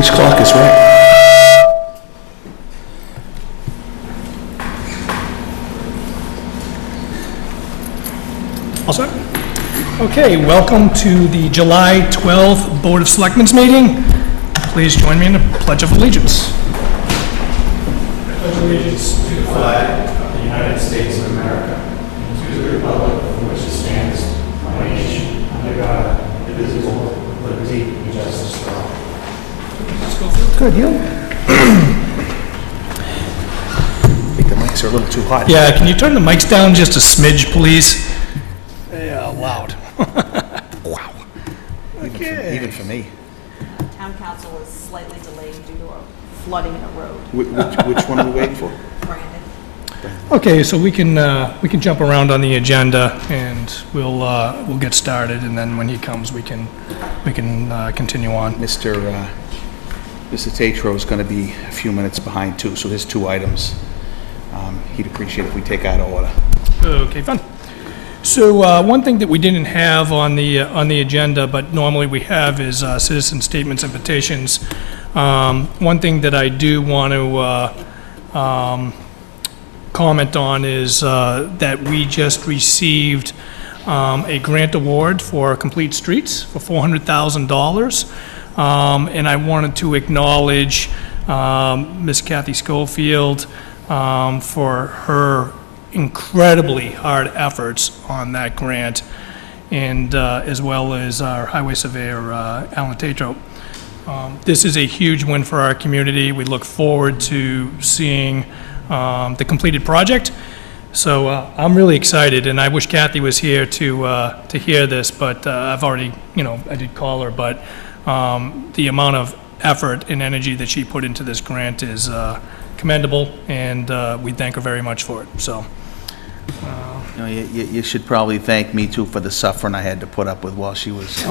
Which clock is right? All set? Okay, welcome to the July 12th Board of Selectmen's meeting. Please join me in the Pledge of Allegiance. I pledge allegiance to the flag of the United States of America and to the republic for which it stands, one nation, under God, indivisible, with liberty and justice for all. Good, you? I think the mics are a little too hot. Yeah, can you turn the mics down just a smidge, please? Yeah, loud. Wow. Okay. Even for me. Town council is slightly delayed due to a flooding in a road. Which one are we waiting for? Brandon. Okay, so we can jump around on the agenda and we'll get started, and then when he comes, we can continue on. Mr. Tatro is going to be a few minutes behind too, so there's two items. He'd appreciate it if we take out of order. Okay, fun. So one thing that we didn't have on the agenda, but normally we have, is citizen statements and petitions. One thing that I do want to comment on is that we just received a grant award for Complete Streets for $400,000. And I wanted to acknowledge Ms. Kathy Schofield for her incredibly hard efforts on that grant, and as well as our highway surveyor, Alan Tatro. This is a huge win for our community. We look forward to seeing the completed project. So I'm really excited, and I wish Kathy was here to hear this, but I've already, I did call her, but the amount of effort and energy that she put into this grant is commendable, and we thank her very much for it. So, You should probably thank me too for the suffering I had to put up with while she was.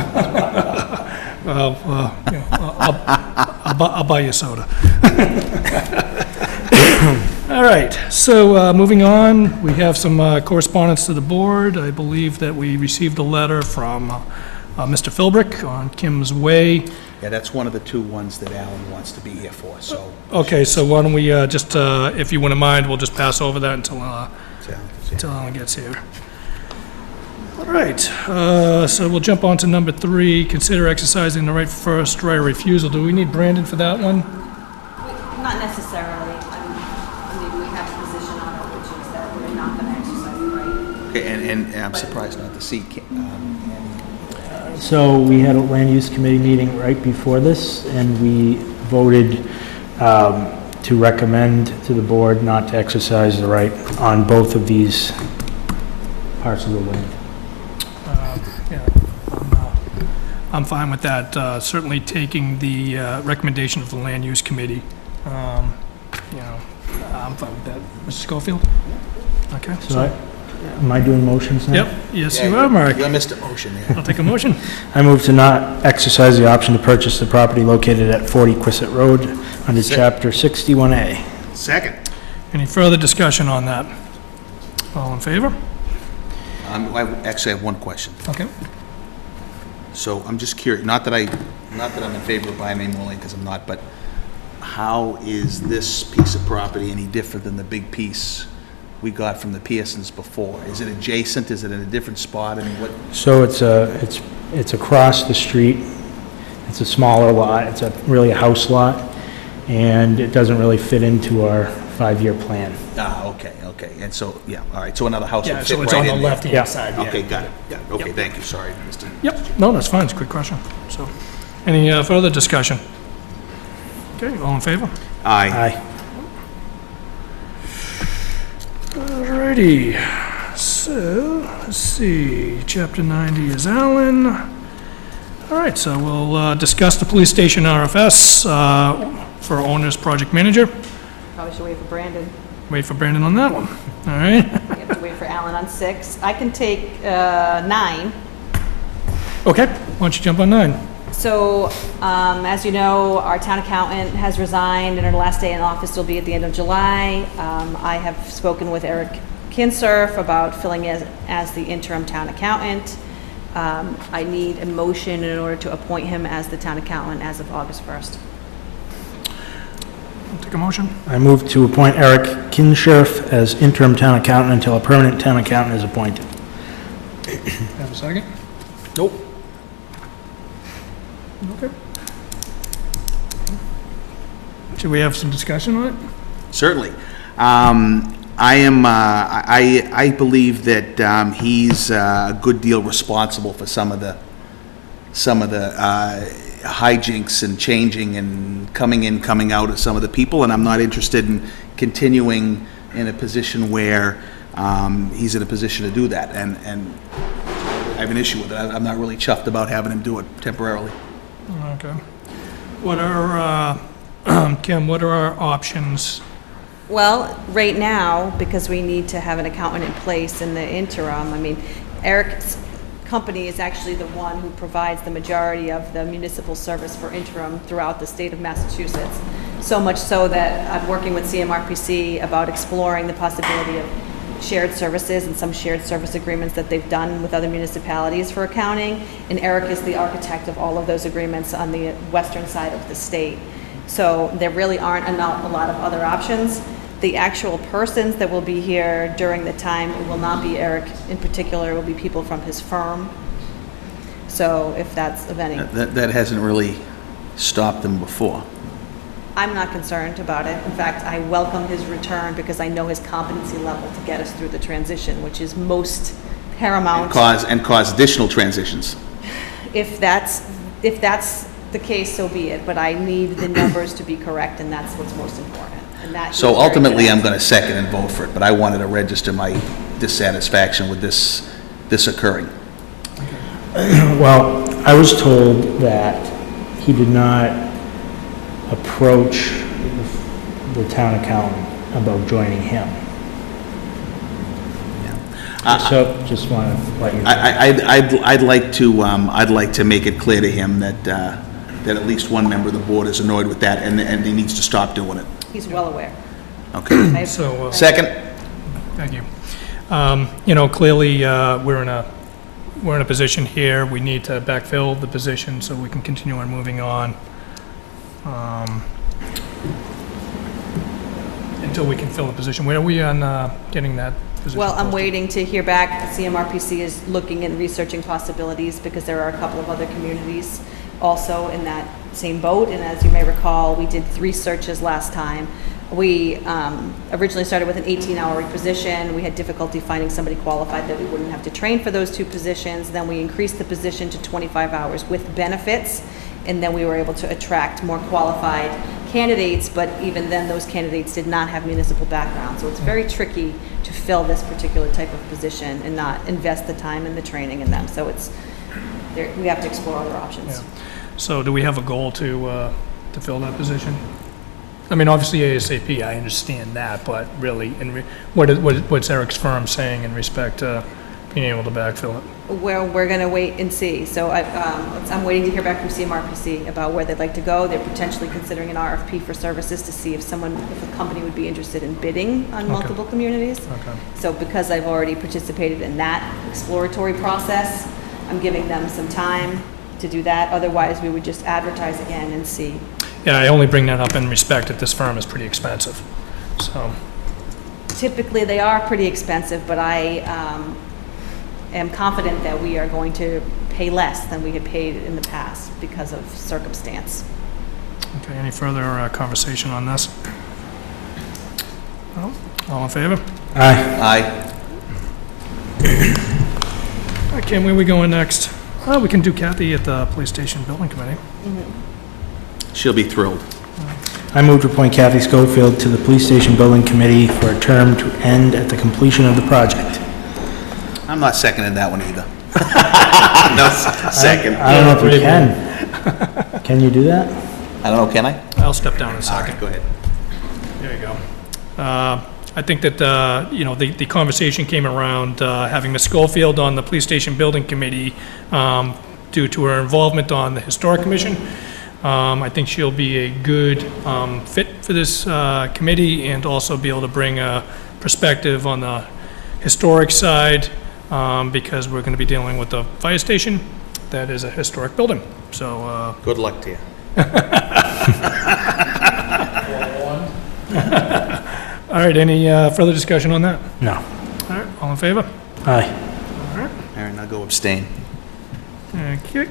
I'll buy you a soda. All right, so moving on, we have some correspondence to the board. I believe that we received a letter from Mr. Philbrick on Kim's Way. Yeah, that's one of the two ones that Alan wants to be here for, so. Okay, so why don't we just, if you wouldn't mind, we'll just pass over that until Alan gets here. All right, so we'll jump on to number 3, consider exercising the right first right of refusal. Do we need Brandon for that one? Not necessarily. Maybe we have a position on it, which is that we're not going to exercise the right. Okay, and I'm surprised not to see So we had a land use committee meeting right before this, and we voted to recommend to the board not to exercise the right on both of these parts of the land. Yeah, I'm fine with that. Certainly taking the recommendation of the land use committee. I'm fine with that. Mr. Schofield? Okay. So am I doing motions now? Yep, yes, you are, Mark. You're Mr. Motion there. I'll take a motion. I move to not exercise the option to purchase the property located at 40 Quistit Road under Chapter 61A. Second. Any further discussion on that? All in favor? I actually have one question. Okay. So I'm just curious, not that I'm in favor of buying any more land, because I'm not, but how is this piece of property any different than the big piece we got from the Pearsons before? Is it adjacent? Is it in a different spot? I mean, what? So it's across the street. It's a smaller lot. It's really a house lot, and it doesn't really fit into our 5-year plan. Okay. And so, yeah, all right, so another house would Yeah, fit so it's right on the in there. left-hand Yeah. side. Yeah. Okay, got it. Okay, thank you, sorry, Mr. Yep, no, that's fine, it's a quick question. So, any further discussion? Okay, all in favor? Aye. Aye. Alrighty, so, let's see, Chapter 90 is Allen. All right, so we'll discuss the police station RFS for owner's project manager. Probably should wait for Brandon. Wait for Brandon on that one, all right? We have to wait for Alan on 6. I can take 9. Okay, why don't you jump on 9? So, as you know, our town accountant has resigned, and her last day in office will be at the end of July. I have spoken with Eric Kinserf about filling as the interim town accountant. I need a motion in order to appoint him as the town accountant as of August 1st. Take a motion? I move to appoint Eric Kinshirf as interim town accountant until a permanent town accountant is appointed. Have a second? Nope. Okay. Should we have some discussion on it? Certainly. I believe that he's a good deal responsible for some of the hijinks and changing and coming in, coming out of some of the people, and I'm not interested in continuing in a position where he's in a position to do that, and I have an issue with it. I'm not really chuffed about having him do it temporarily. Okay. What are, Kim, what are our options? Well, right now, because we need to have an accountant in place in the interim, I mean, Eric's company is actually the one who provides the majority of the municipal service for interim throughout the state of Massachusetts. So much so that I'm working with CMRPC about exploring the possibility of shared services and some shared service agreements that they've done with other municipalities for accounting. And Eric is the architect of all of those agreements on the western side of the state. So there really aren't a lot of other options. The actual persons that will be here during the time, it will not be Eric in particular, it will be people from his firm. So if that's of any, That hasn't really stopped them before. I'm not concerned about it. In fact, I welcome his return because I know his competency level to get us through the transition, which is most paramount. Cause additional transitions. If that's the case, so be it, but I need the numbers to be correct, and that's what's most important. And that So he's very ultimately, good at. I'm going to second and vote for it, but I wanted to register my dissatisfaction with this occurring. Well, I was told that he did not approach the town accountant about joining him. So, just want to let you know. I'd like to make it clear to him that at least one member of the board is annoyed with that, and he needs to stop doing it. He's well aware. Okay. So, Second? thank you. Clearly, we're in a position here, we need to backfill the position so we can continue on moving on. Until we can fill the position. Where are we on getting that position? Well, I'm posted? waiting to hear back. CMRPC is looking and researching possibilities because there are a couple of other communities also in that same boat. And as you may recall, we did 3 searches last time. We originally started with an 18-hour position. We had difficulty finding somebody qualified that we wouldn't have to train for those 2 positions. Then we increased the position to 25 hours with benefits. And then we were able to attract more qualified candidates, but even then, those candidates did not have municipal background. So it's very tricky to fill this particular type of position and not invest the time and the training in them. So we have to explore other options. Yeah. So do we have a goal to fill that position? I mean, obviously ASAP, I understand that, but really, what's Eric's firm saying in respect to being able to backfill it? Well, we're going to wait and see. So I'm waiting to hear back from CMRPC about where they'd like to go. They're potentially considering an RFP for services to see if a company would be interested in bidding on multiple communities. Okay. So because I've already participated in that exploratory process, I'm giving them some time to do that. Otherwise, we would just advertise again and see. Yeah, I only bring that up in respect that this firm is pretty expensive, so. Typically, they are pretty expensive, but I am confident that we are going to pay less than we had paid in the past because of circumstance. Okay, any further conversation on this? No? All in favor? Aye. Aye. Okay, where are we going next? We can do Kathy at the Police Station Building Committee. She'll be thrilled. I move to appoint Kathy Schofield to the Police Station Building Committee for a term to end at the completion of the project. I'm not seconding that one either. No, second. I don't know if you can. Can you do that? I don't know, can I? I'll step down in a All second. right, go ahead. There you go. I think that, the conversation came around having Ms. Schofield on the Police Station Building Committee due to her involvement on the Historic Commission. I think she'll be a good fit for this committee and also be able to bring a perspective on the historic side because we're going to be dealing with the fire station. That is a historic building. So, Good luck to you. All right, any further discussion on that? No. All right, all in favor? Aye. All right, Aaron, I'll go abstain. thank you.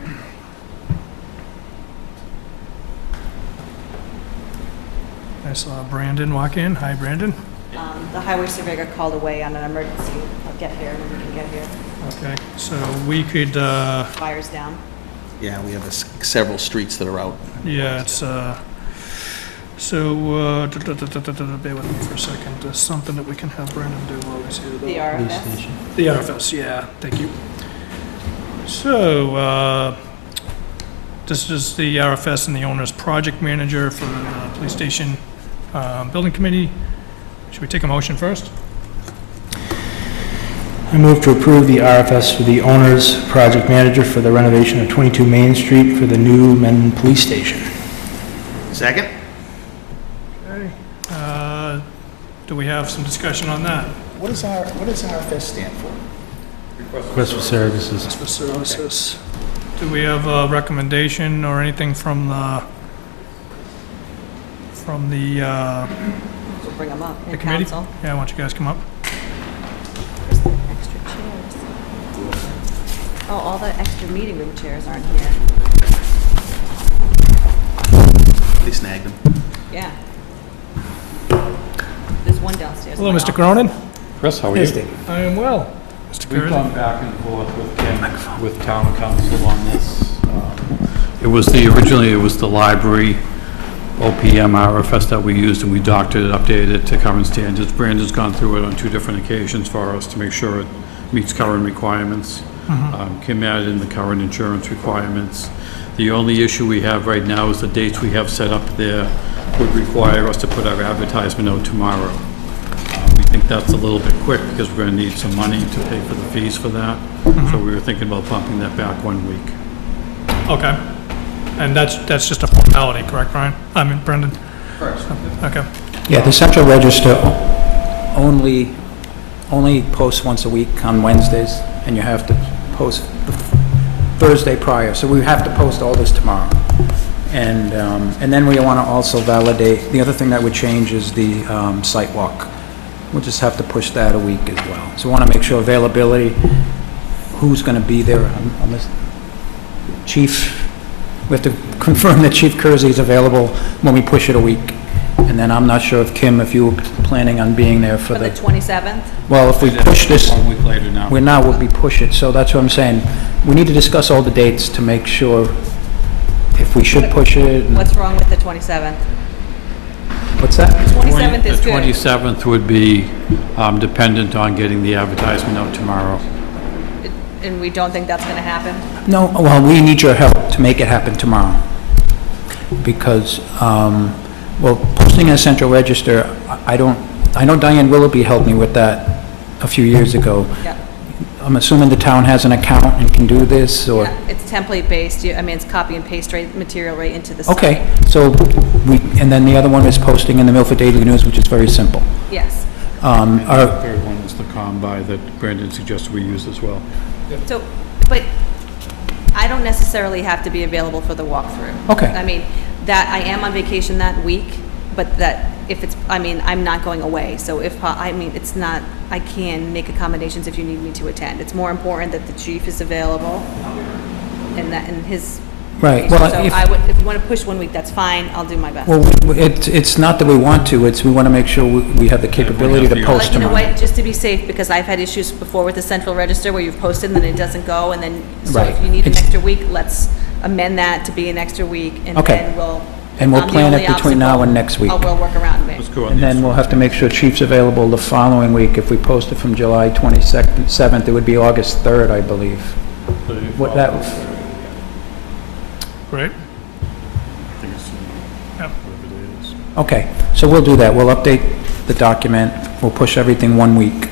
I saw Brandon walk in. Hi, Brandon. The highway surveyor got called away on an emergency. I'll get here when we can get here. Okay, so we could, Fire's down. Yeah, we have several streets that are out. yeah, it's, bear with me for a second. There's something that we can have Brandon do while he's here. though. The RFS. The RFS, yeah, thank you. So, this is the RFS and the owner's project manager for the police station building committee. Should we take a motion first? I move to approve the RFS for the owner's project manager for the renovation of 22 Main Street for the new Mendon Police Station. Second? Okay. Do we have some discussion on that? What does RFS stand for? Request for services. For services. Do we have a recommendation or anything from the, We'll bring them up the in committee? council. Yeah, why don't you guys come up? Where's the extra chairs? Oh, all the extra meeting room chairs aren't here. They snagged them. Yeah. There's one downstairs. in Hello, my Mr. office. Cronin. Chris, how are you? I am well. Mr. We've Curran. gone back and forth with Kim, with town council on this. Originally, it was the library OPM RFS that we used, and we doctored it, updated it to current standards. Brandon's gone through it on 2 different occasions for us to make sure it meets current requirements. Kim added in the current insurance requirements. The only issue we have right now is the dates we have set up there would require us to put our advertisement out tomorrow. We think that's a little bit quick because we're going to need some money to pay for the fees for that. So we were thinking about bumping that back 1 week. Okay. And that's just a formality, correct, Brian? I mean, Brendan? Correct. Okay. Yeah, the Central Register only posts once a week on Wednesdays, and you have to post the Thursday prior, so we have to post all this tomorrow. And then we want to also validate, the other thing that would change is the site walk. We'll just have to push that a week as well. So we want to make sure availability, who's going to be there. On this. Chief, we have to confirm that Chief Kersey is available when we push it a week. And then I'm not sure if Kim, if you were planning on being there for For the the, 27th? well, if we push this, 1 week later now. we're now, would be push it, so that's what I'm saying. We need to discuss all the dates to make sure if we should push it. and- What's wrong with the 27th? What's that? 27th is The good. 27th would be dependent on getting the advertisement out tomorrow. And we don't think that's going to happen? No, well, we need your help to make it happen tomorrow. Because, well, posting in the Central Register, I know Diane Willoughby helped me with that a few years ago. Yeah. I'm assuming the town has an account and can do this, or? Yeah, it's template-based. I mean, it's copy and paste material right into the site. Okay, so and then the other one is posting in the Milford Daily News, which is very simple. Yes. And the third one is the Combi that Brandon suggested we use as well. So, but I don't necessarily have to be available for the walkthrough. Okay. I mean, that, I am on vacation that week, but that, if it's, I mean, I'm not going away, so if, I mean, it's not, I can make accommodations if you need me to attend. It's more important that the chief is available and that, and his. Right, So well, if, I would, if you want to push 1 week, that's fine, I'll do my best. well, it's not that we want to, it's we want to make sure we have the capability to the- post Like, you know tomorrow. what, just to be safe, because I've had issues before with the Central Register where you've posted and then it doesn't go, and then, so if Right. you need an It's- extra week, let's amend that to be an extra week, and Okay. then we'll. And we'll I'm the plan only it between now obstacle. and next week. We'll work around it. Let's go on And these. then we'll have to make sure Chief's available the following week. If we post it from July 27th, it would be August 3rd, I believe. What that, Great. I think it's, Yep. whatever it is. okay, so we'll do that. We'll update the document, we'll push everything 1 week,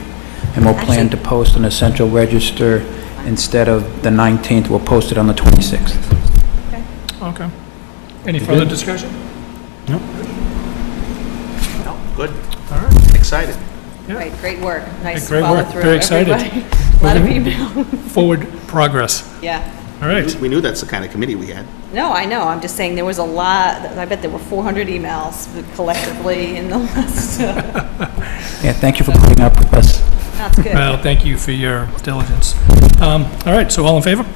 and we'll plan to Actually- post in the Central Register. Instead of the 19th, we'll post it on the 26th. Okay. Any further discussion? No, good. All right. Excited. Yeah. Right, great work, nice Great follow work. through. Very excited. everybody. A lot of Moving email. Forward progress. Yeah, All right. We knew that's the kind of committee we had. No, I know, I'm just saying there was a lot, I bet there were 400 emails collectively in the last, Yeah, thank you for putting up with us. that's good. Well, thank you for your diligence. All right, so all in favor?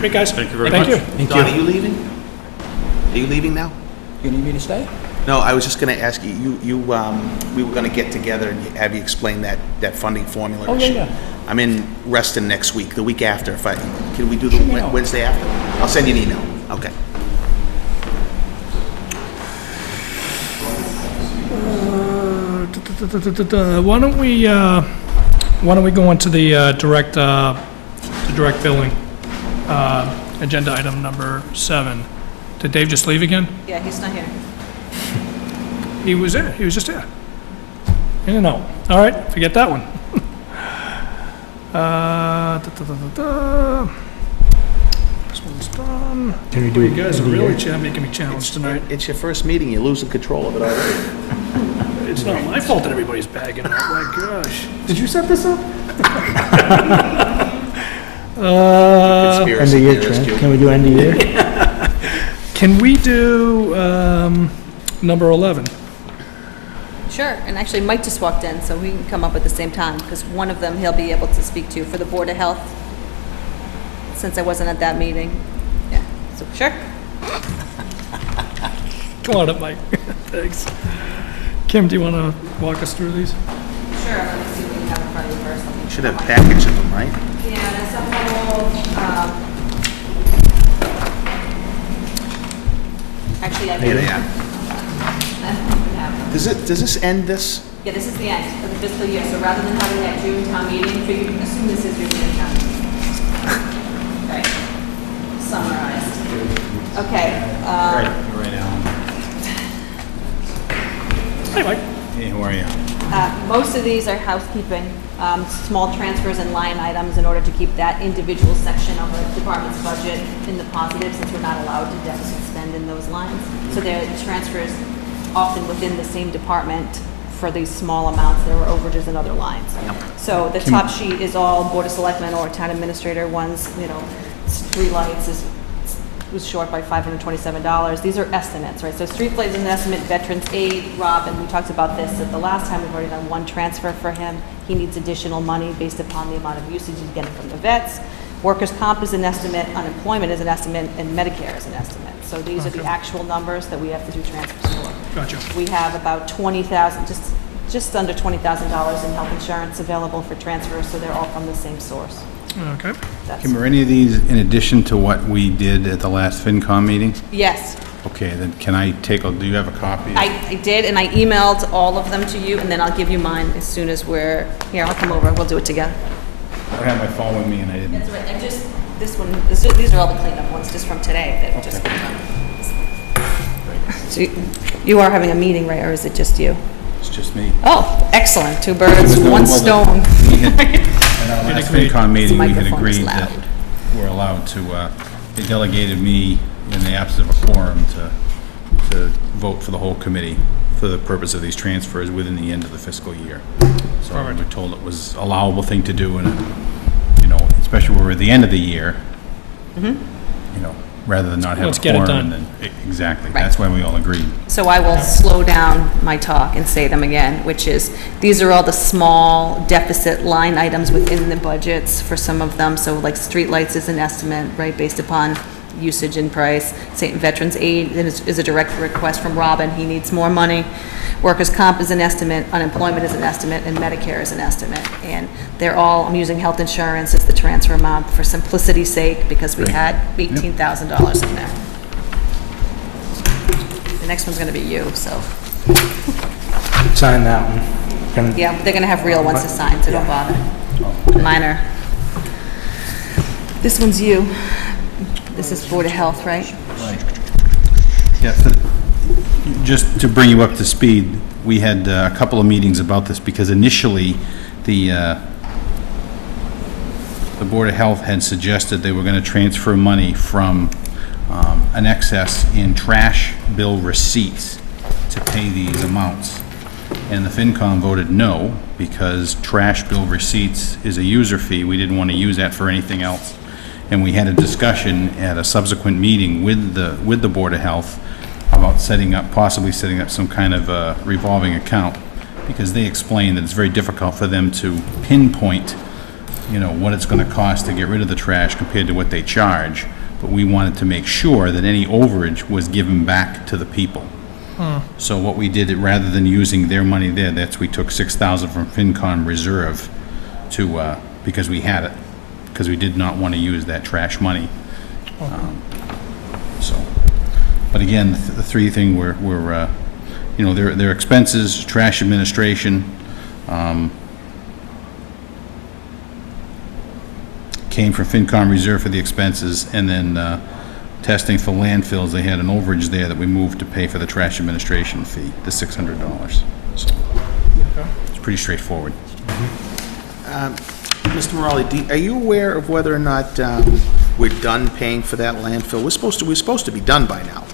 Great, guys. Thank you very Thank much. you. Don, are you leaving? Are you leaving now? You need me to stay? No, I was just gonna ask you, we were gonna get together and have you explain that funding formula Oh, yeah, issue. yeah. I'm in Reston next week, the week after, can we do the Shoot me a note. Wednesday after? I'll send you an email, okay. Why don't we go into the direct billing, agenda item number 7. Did Dave just leave again? Yeah, he's not here. He was there, he was just there. In and out. All right, forget that one. This one's done. Can we do You guys are end of really year? making me challenged tonight. It's your first meeting, you're losing control of it already. It's not my fault that everybody's bagging out, my gosh. Did you set this up? End of Conspiracy year, theorist, Trent. you. Can we do end of year? Can we do number 11? Sure, and actually Mike just walked in, so we can come up at the same time, because one of them he'll be able to speak to for the Board of Health, since I wasn't at that meeting. Yeah, so, sure. Come on up, Mike. Thanks. Kim, do you want to walk us through these? Sure, let me see what you have in front of you first. Let me- You should have a package of them, right? Yeah, that's a whole, actually, I Here do. they are. Does this end this? Yeah, this is the end of the fiscal year, so rather than having that June town meeting, so you can assume this is your June town meeting. Okay, summarized. Okay, Right, Alan. Hey, Mike. Hey, how are you? most of these are housekeeping, small transfers and line items in order to keep that individual section of a department's budget in the positive, since we're not allowed to deficit spend in those lines. So they're transfers often within the same department for these small amounts. There were overages in other lines. So the top sheet is all Board of Selectmen or Town Administrator ones, streetlights was short by $527. These are estimates, right? So streetlights is an estimate, Veterans Aid, Robin, we talked about this at the last time, we've already done one transfer for him. He needs additional money based upon the amount of usage he's getting from the vets. Workers' comp is an estimate, unemployment is an estimate, and Medicare is an estimate. So these are the actual numbers that we have to do transfers for. Gotcha. We have about 20,000, just under $20,000 in health insurance available for transfers, so they're all from the same source. Okay. That's, Kim, are any of these in addition to what we did at the last FinCom meeting? yes, Okay, then can I take, do you have a copy? I did, and I emailed all of them to you, and then I'll give you mine as soon as we're, here, I'll come over, we'll do it together. I have my phone with me and I didn't. That's right, and just, this one, these are all the cleanup ones, just from today, that just came up. So you are having a meeting, right, or is it just you? It's just me. Oh, excellent, two birds, No, one well, stone. We had, at our last agreed. FinCom meeting, we had microphone is agreed that loud. we're allowed to, they delegated me in the absence of a quorum to vote for the whole committee for the purpose of these transfers within the end of the fiscal year. So we were told it was allowable thing to do, and, especially when we're at the end of the year, rather than not have a Let's get it quorum. done. Exactly, Right. that's why we all agreed. So I will slow down my talk and say them again, which is, these are all the small deficit line items within the budgets for some of them. So like streetlights is an estimate, right, based upon usage and price. St. Veterans Aid is a direct request from Robin, he needs more money. Workers' comp is an estimate, unemployment is an estimate, and Medicare is an estimate. And they're all, I'm using health insurance as the transfer amount for simplicity's sake, because we had $18,000 in there. The next one's gonna be you, so, Sign that one. Gonna- yeah, they're gonna have real ones to sign, so don't bother. Mine are, this one's you. This is Board of Health, right? Yeah, just to bring you up to speed, we had a couple of meetings about this, because initially, the Board of Health had suggested they were going to transfer money from an excess in trash bill receipts to pay these amounts. And the FinCom voted no, because trash bill receipts is a user fee. We didn't want to use that for anything else. And we had a discussion at a subsequent meeting with the Board of Health about possibly setting up some kind of a revolving account, because they explained that it's very difficult for them to pinpoint, what it's going to cost to get rid of the trash compared to what they charge. But we wanted to make sure that any overage was given back to the people. So what we did, rather than using their money there, we took $6,000 from FinCom reserve to, because we had it, because we did not want to use that trash money. But again, the three thing were their expenses, trash administration, came from FinCom reserve for the expenses, and then testing for landfills, they had an overage there that we moved to pay for the trash administration fee, the $600. So it's pretty straightforward. Mr. Morale, are you aware of whether or not we're done paying for that landfill? We're supposed to be done by now.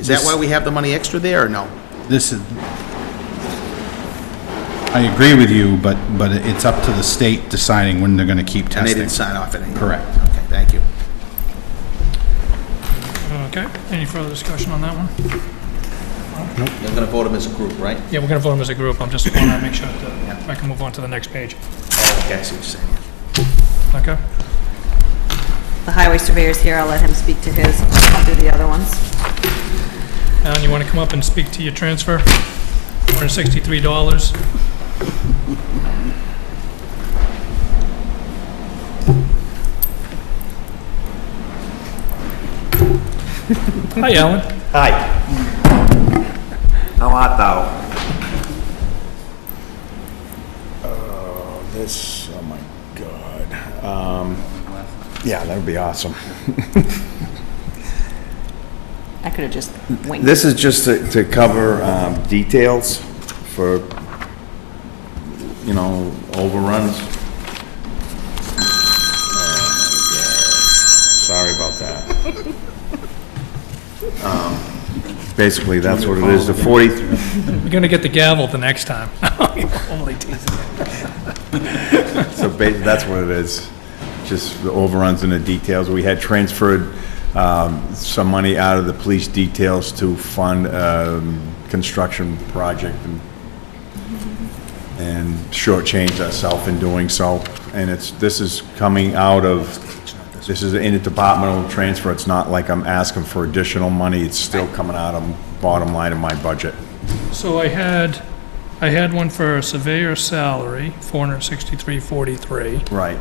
Is that why we have the money extra there, or no? I agree with you, but it's up to the state deciding when they're going to keep testing. And they didn't sign off anything? Correct. Okay, thank you. Okay, any further discussion on that one? You're going to vote them as a group, right? Yeah, we're gonna vote them as a group. I'm just want to make sure that I can move on to the next page. Oh, okay, I see what you're saying. Okay? The highway surveyor's here, I'll let him speak to his, I'll do the other ones. Alan, you want to come up and speak to your transfer? $163. Hi, Alan. Hi. How art thou? Oh my God. Yeah, that would be awesome. I could have just winged it. This is just to cover details for, overruns. Sorry about that. Basically, that's what it is. The 40, You're gonna get the gavel the next time. Only teasing. so that's what it is. Just the overruns and the details. We had transferred some money out of the police details to fund construction project and shortchanged ourselves in doing so. And this is coming out of, this is an interdepartmental transfer. It's not like I'm asking for additional money. It's still coming out of bottom line of my budget. So I had one for a surveyor's salary, $463.43, Right.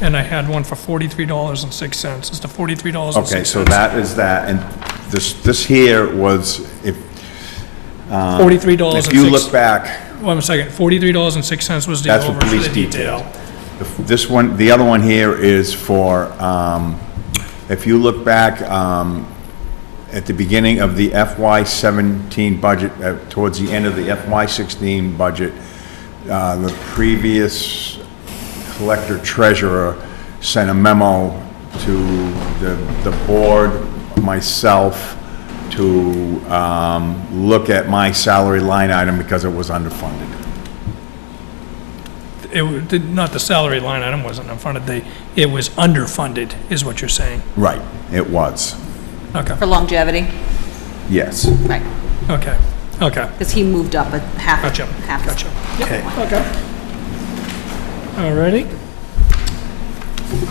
and I had one for $43.06. It's the $43.06. Okay, so that is that. And this here was, if $43.06. if you look back, One second, $43.06 was the that's for overage for police the detail. detail. This one, the other one here is for, if you look back at the beginning of the FY17 budget, towards the end of the FY16 budget, the previous collector treasurer sent a memo to the board, myself, to look at my salary line item because it was underfunded. Not the salary line item wasn't unfunded, it was underfunded, is what you're saying. Right, it was, Okay, For longevity, yes. right, okay, okay, because he moved up a half. Gotcha, half gotcha. Okay. okay. Alrighty.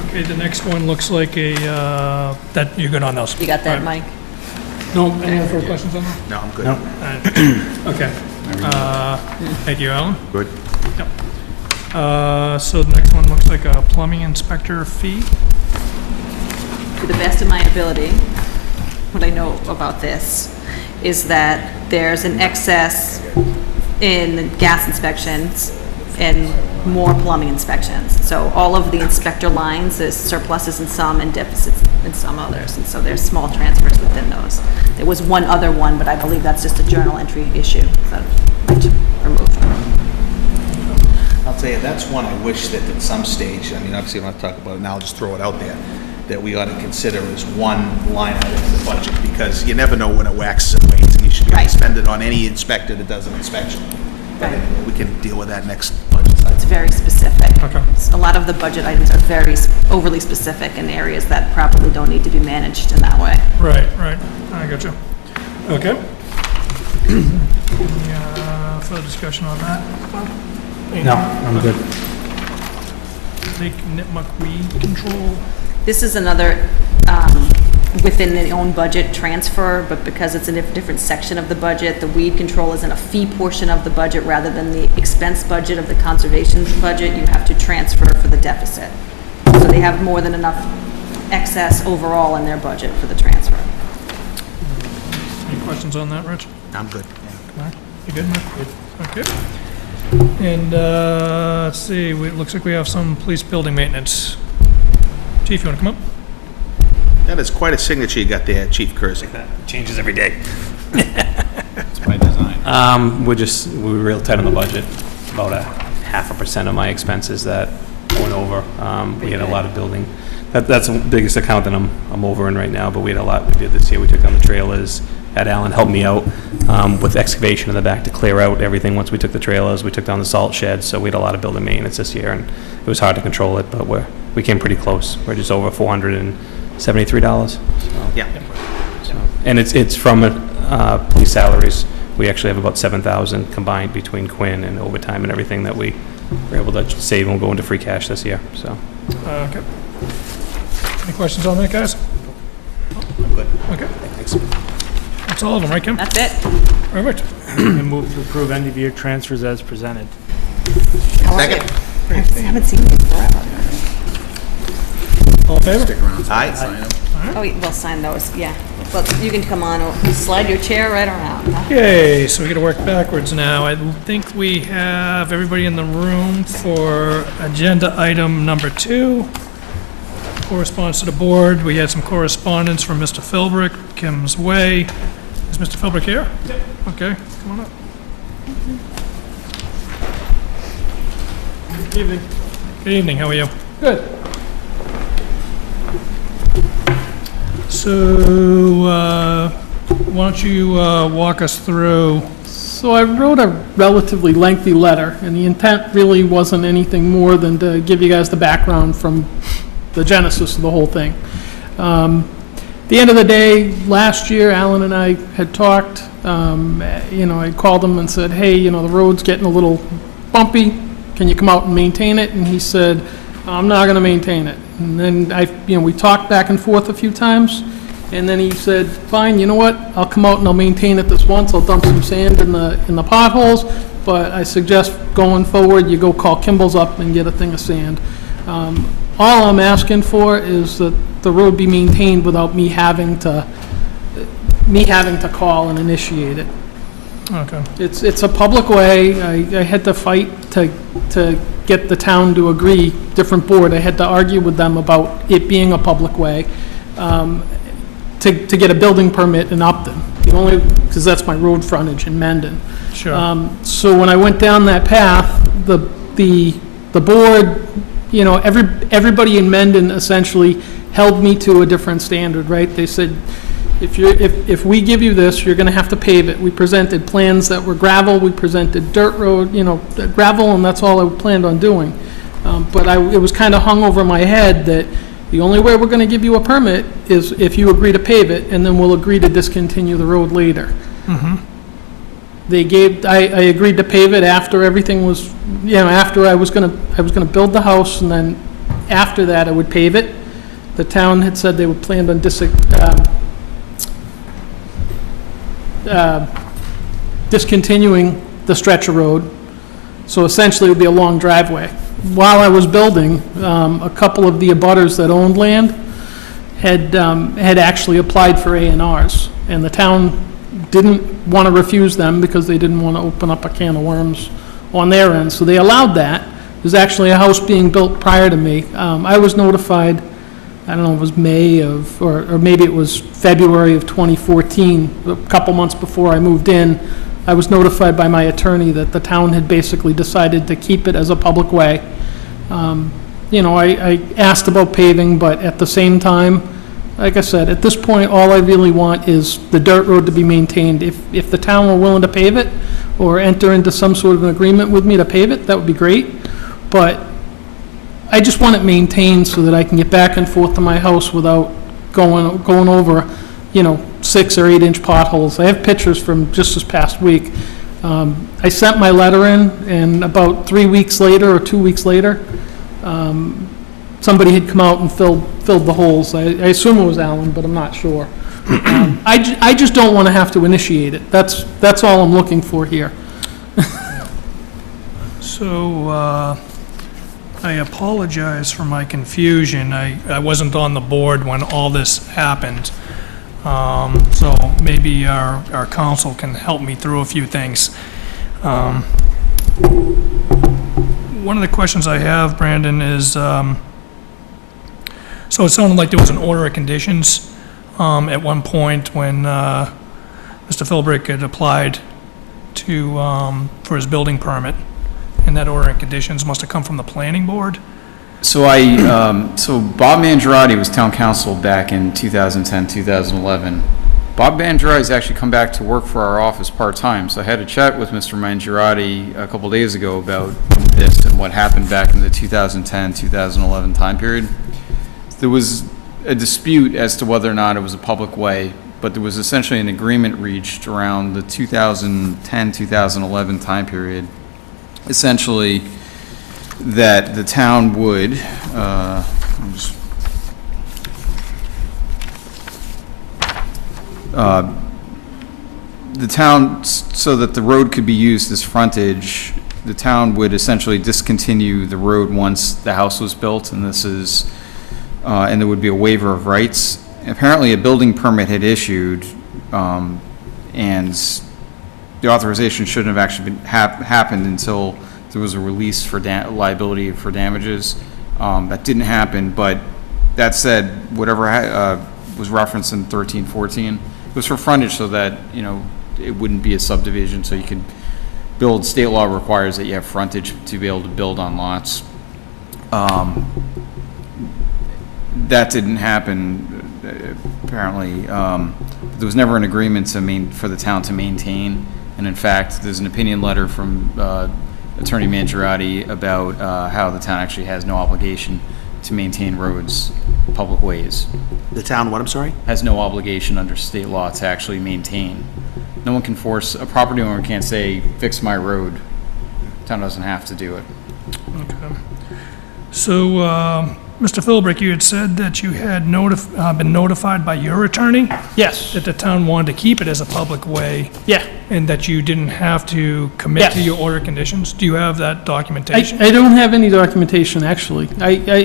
Okay, the next one looks like that, you're good on those? You got that, All right. Mike? No, any other questions on that? No, I'm good. Okay. Thank you, Alan. Good. Yep. So the next one looks like a plumbing inspector fee. To the best of my ability, what I know about this is that there's an excess in gas inspections and more plumbing inspections. So all of the inspector lines, there's surpluses in some and deficits in some others. And so there's small transfers within those. There was one other one, but I believe that's just a journal entry issue that I removed. I'll tell you, that's one I wish that at some stage, I mean, obviously I'm not talking about it now, I'll just throw it out there, that we ought to consider as one line item in the budget, because you never know when it waxes and wanes, and you should be able Right. to spend it on any inspector that does an inspection. But Right. anyway, we can deal with that next budget cycle. It's very specific. Okay. A lot of the budget items are very overly specific in areas that probably don't need to be managed in that way. Right, right, I got you. Okay. Further discussion on that? No, I'm good. Lake Nipmuc weed control. This is another, within the own budget transfer, but because it's in a different section of the budget, the weed control is in a fee portion of the budget rather than the expense budget of the conservation budget. You have to transfer for the deficit. So they have more than enough excess overall in their budget for the transfer. Any questions on that, Rich? I'm good. Mark, you good, Mark? Okay. And, let's see, it looks like we have some police building maintenance. Chief, you wanna come up? That is quite a signature you got there, Chief Kersey. Changes every day. It's by design. We're real tight on the budget. About 0.5% of my expenses that went over. We had a lot of building. That's the biggest account that I'm over in right now, but we had a lot we did this year. We took on the trailers, had Alan help me out with excavation in the back to clear out everything once we took the trailers. We took down the salt shed, so we had a lot of building maintenance this year, and it was hard to control it, but we came pretty close. We're just over $473. Yeah. And it's from police salaries. We actually have about 7,000 combined between Quinn and overtime and everything that we were able to save and go into free cash this year, so. Okay. Any questions on that, guys? Good. Okay. That's all of them, right, Kim? That's it. Perfect. I move to approve end-of-year transfers as presented. How are you? Second. I haven't seen you forever. All in favor? Aye. Oh, we'll sign those, yeah. Well, you can come on, slide your chair right around. huh? Okay, so we gotta work backwards now. I think we have everybody in the room for agenda item number 2. Correspondence to the board. We had some correspondence from Mr. Philbrick, Kim's Way. Is Mr. Philbrick here? Yep. Okay, come on up. Good evening. Good evening, how are you? Good. So, why don't you walk us through? So I wrote a relatively lengthy letter, and the intent really wasn't anything more than to give you guys the background from the genesis of the whole thing. At the end of the day, last year, Alan and I had talked. I called him and said, hey, the road's getting a little bumpy. Can you come out and maintain it? And he said, I'm not going to maintain it. And then we talked back and forth a few times. And then he said, fine, you know what? I'll come out and I'll maintain it this once. I'll dump some sand in the potholes. But I suggest going forward, you go call Kimball's up and get a thing of sand. All I'm asking for is that the road be maintained without me having to call and initiate it. Okay. It's a public way. I had to fight to get the town to agree, different board. I had to argue with them about it being a public way to get a building permit in Upton. Because that's my road frontage in Mendon. Sure. So when I went down that path, the board, everybody in Mendon essentially held me to a different standard, right? They said, if we give you this, you're gonna have to pave it. We presented plans that were gravel, we presented dirt road, gravel, and that's all I planned on doing. But it was kind of hung over my head that the only way we're gonna give you a permit is if you agree to pave it, and then we'll agree to discontinue the road later. I agreed to pave it after everything was, after I was gonna build the house, and then after that, I would pave it. The town had said they would plan on discontinuing the stretch of road, so essentially it would be a long driveway. While I was building, a couple of the abutters that owned land had actually applied for A&Rs, and the town didn't want to refuse them because they didn't want to open up a can of worms on their end, so they allowed that. There's actually a house being built prior to me. I was notified, I don't know, it was May or maybe it was February of 2014, a couple months before I moved in. I was notified by my attorney that the town had basically decided to keep it as a public way. you know, I asked about paving, but at the same time, like I said, at this point, all I really want is the dirt road to be maintained. If the town were willing to pave it, or enter into some sort of an agreement with me to pave it, that would be great. But I just want it maintained so that I can get back and forth to my house without going over, you know, 6 or 8 inch potholes. I have pictures from just this past week. I sent my letter in, and about 3 weeks later, or 2 weeks later, somebody had come out and filled the holes. I assume it was Alan, but I'm not sure. I just don't want to have to initiate it. That's all I'm looking for here. So, I apologize for my confusion. I wasn't on the board when all this happened. So maybe our council can help me through a few things. One of the questions I have, Brandon, is, so it sounded like there was an order of conditions at one point when Mr. Philbrick had applied for his building permit, and that order of conditions must have come from the planning board? So so Bob Mangiarotti was town council back in 2010, 2011. Bob Mangiarotti's actually come back to work for our office part-time, so I had a chat with Mr. Mangiarotti a couple days ago about this and what happened back in the 2010, 2011 time period. There was a dispute as to whether or not it was a public way, but there was essentially an agreement reached around the 2010, 2011 time period, essentially that the town would, the town, so that the road could be used as frontage, the town would essentially discontinue the road once the house was built, and this is, and there would be a waiver of rights. Apparently, a building permit had issued, and the authorization shouldn't have actually happened until there was a release for liability for damages. That didn't happen, but that said, whatever was referenced in 1314 was for frontage, so that, you know, it wouldn't be a subdivision, so you could build. State law requires that you have frontage to be able to build on lots. That didn't happen, apparently. There was never an agreement for the town to maintain, and in fact, there's an opinion letter from Attorney Mangiarotti about how the town actually has no obligation to maintain roads, public ways. The town, what, I'm sorry? Has no obligation under state law to actually maintain. No one can force, a property owner can't say, fix my road. The town doesn't have to do it. Okay. So, Mr. Philbrick, you had said that you had been notified by your attorney Yes, that the town wanted to keep it as a public way, yeah. and that you didn't have to commit to Yes. your order conditions? Do you have that documentation? I don't have any documentation, actually.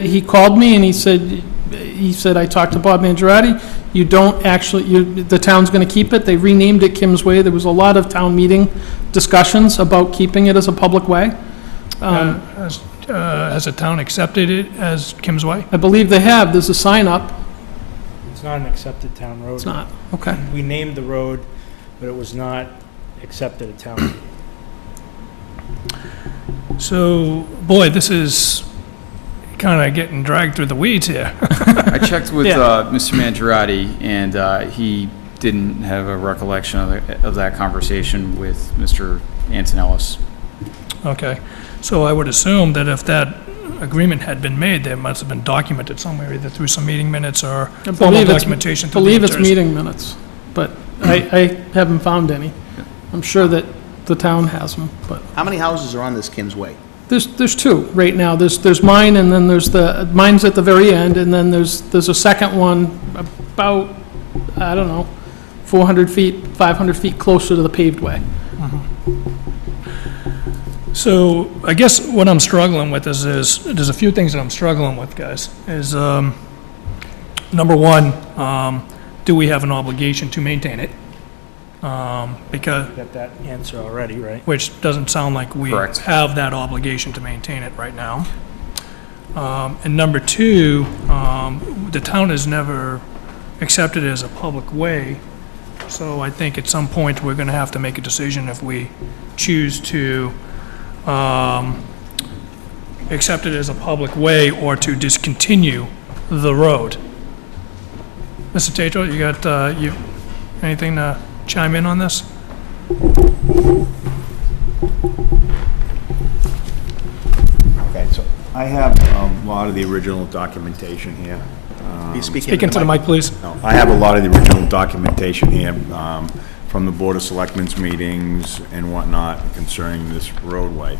He called me and he said, I talked to Bob Mangiarotti, you don't actually, the town's going to keep it. They renamed it Kim's Way. There was a lot of town meeting discussions about keeping it as a public way. Has the town accepted it as Kim's Way? I believe they have. There's a sign up. It's not an accepted town road. It's not. Okay. We named the road, but it was not accepted at town. So, boy, this is kind of getting dragged through the weeds here. I checked with Yeah. Mr. Mangiarotti, and he didn't have a recollection of that conversation with Mr. Antonellis. Okay, so I would assume that if that agreement had been made, there must have been documented somewhere, either through some meeting minutes or I formal believe it's, documentation through the believe it's attorneys. meeting minutes, but I haven't found any. I'm sure that the town has them, but How many houses are on this Kim's Way? there's two right now. There's mine, and then there's mine's at the very end, and then there's a second one about, I don't know, 400 feet, 500 feet closer to the paved way. So I guess what I'm struggling with is there's a few things that I'm struggling with, guys. Is number one, do we have an obligation to maintain it? Because, Got that answer already, right? which doesn't sound like we Correct. have that obligation to maintain it right now. And number two, the town has never accepted it as a public way. So I think at some point, we're gonna have to make a decision if we choose to accept it as a public way or to discontinue the road. Mr. Tatro, you got, anything to chime in on this? Okay, so I have a lot of the original documentation here. Be Speak into the mic, please. No, I have a lot of the original documentation here from the Board of Selectmen's meetings and whatnot concerning this roadway.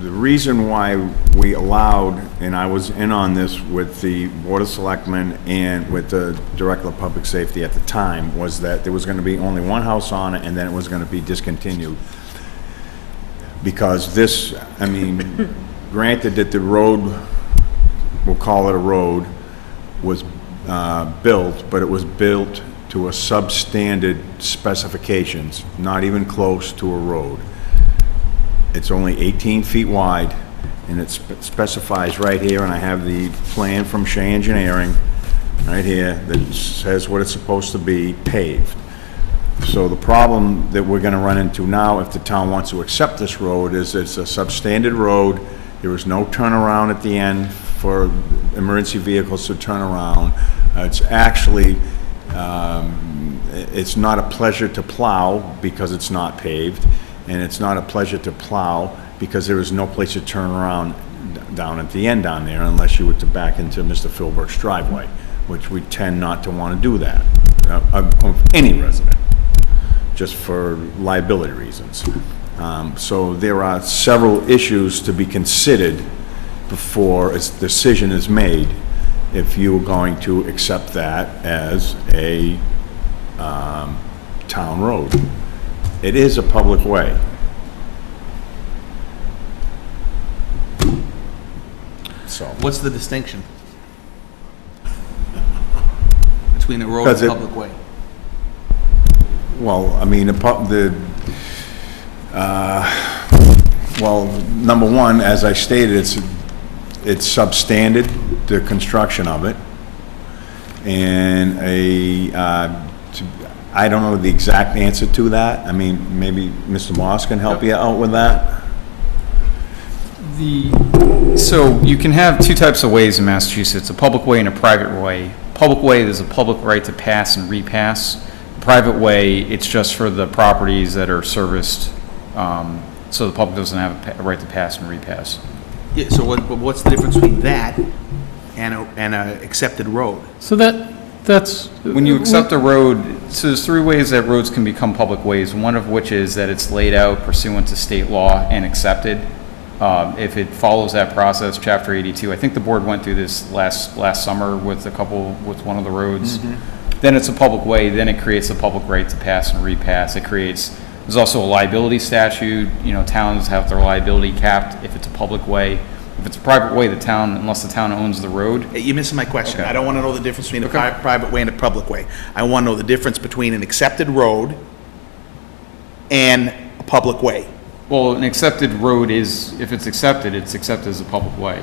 The reason why we allowed, and I was in on this with the Board of Selectmen and with the Director of Public Safety at the time, was that there was gonna be only one house on it and then it was gonna be discontinued. Because this, I mean, granted that the road, we'll call it a road, was built, but it was built to a substandard specifications, not even close to a road. It's only 18 feet wide, and it specifies right here, and I have the plan from Shea Engineering, right here, that says what it's supposed to be, paved. So the problem that we're gonna run into now, if the town wants to accept this road, is it's a substandard road. There is no turnaround at the end for emergency vehicles to turn around. It's actually, it's not a pleasure to plow because it's not paved, and it's not a pleasure to plow because there is no place to turn around down at the end down there unless you were to back into Mr. Philbrook's driveway, which we tend not to want to do that, of any resident, just for liability reasons. So there are several issues to be considered before a decision is made if you're going to accept that as a town road. It is a public way. So, What's the distinction between a road Because and it- a public way? well, I mean, well, number one, as I stated, it's substandard, the construction of it. And I don't know the exact answer to that. I mean, maybe Mr. Moss can help you out with that? So you can have two types of ways in Massachusetts, a public way and a private way. Public way, there's a public right to pass and repass. Private way, it's just for the properties that are serviced, so the public doesn't have a right to pass and repass. Yeah, so what's the difference between that and a accepted road? So that's... When you accept a road, so there's three ways that roads can become public ways, one of which is that it's laid out pursuant to state law and accepted. If it follows that process, Chapter 82, I think the board went through this last summer with one of the roads. Then it's a public way, then it creates a public right to pass and repass. There's also a liability statute, towns have their liability capped if it's a public way. If it's a private way, the town, unless the town owns the road. Hey, you're missing my question. Okay. I don't want to know the difference between a private way and a public way. I want to know the difference between an accepted road and a public way. Well, an accepted road is, if it's accepted as a public way.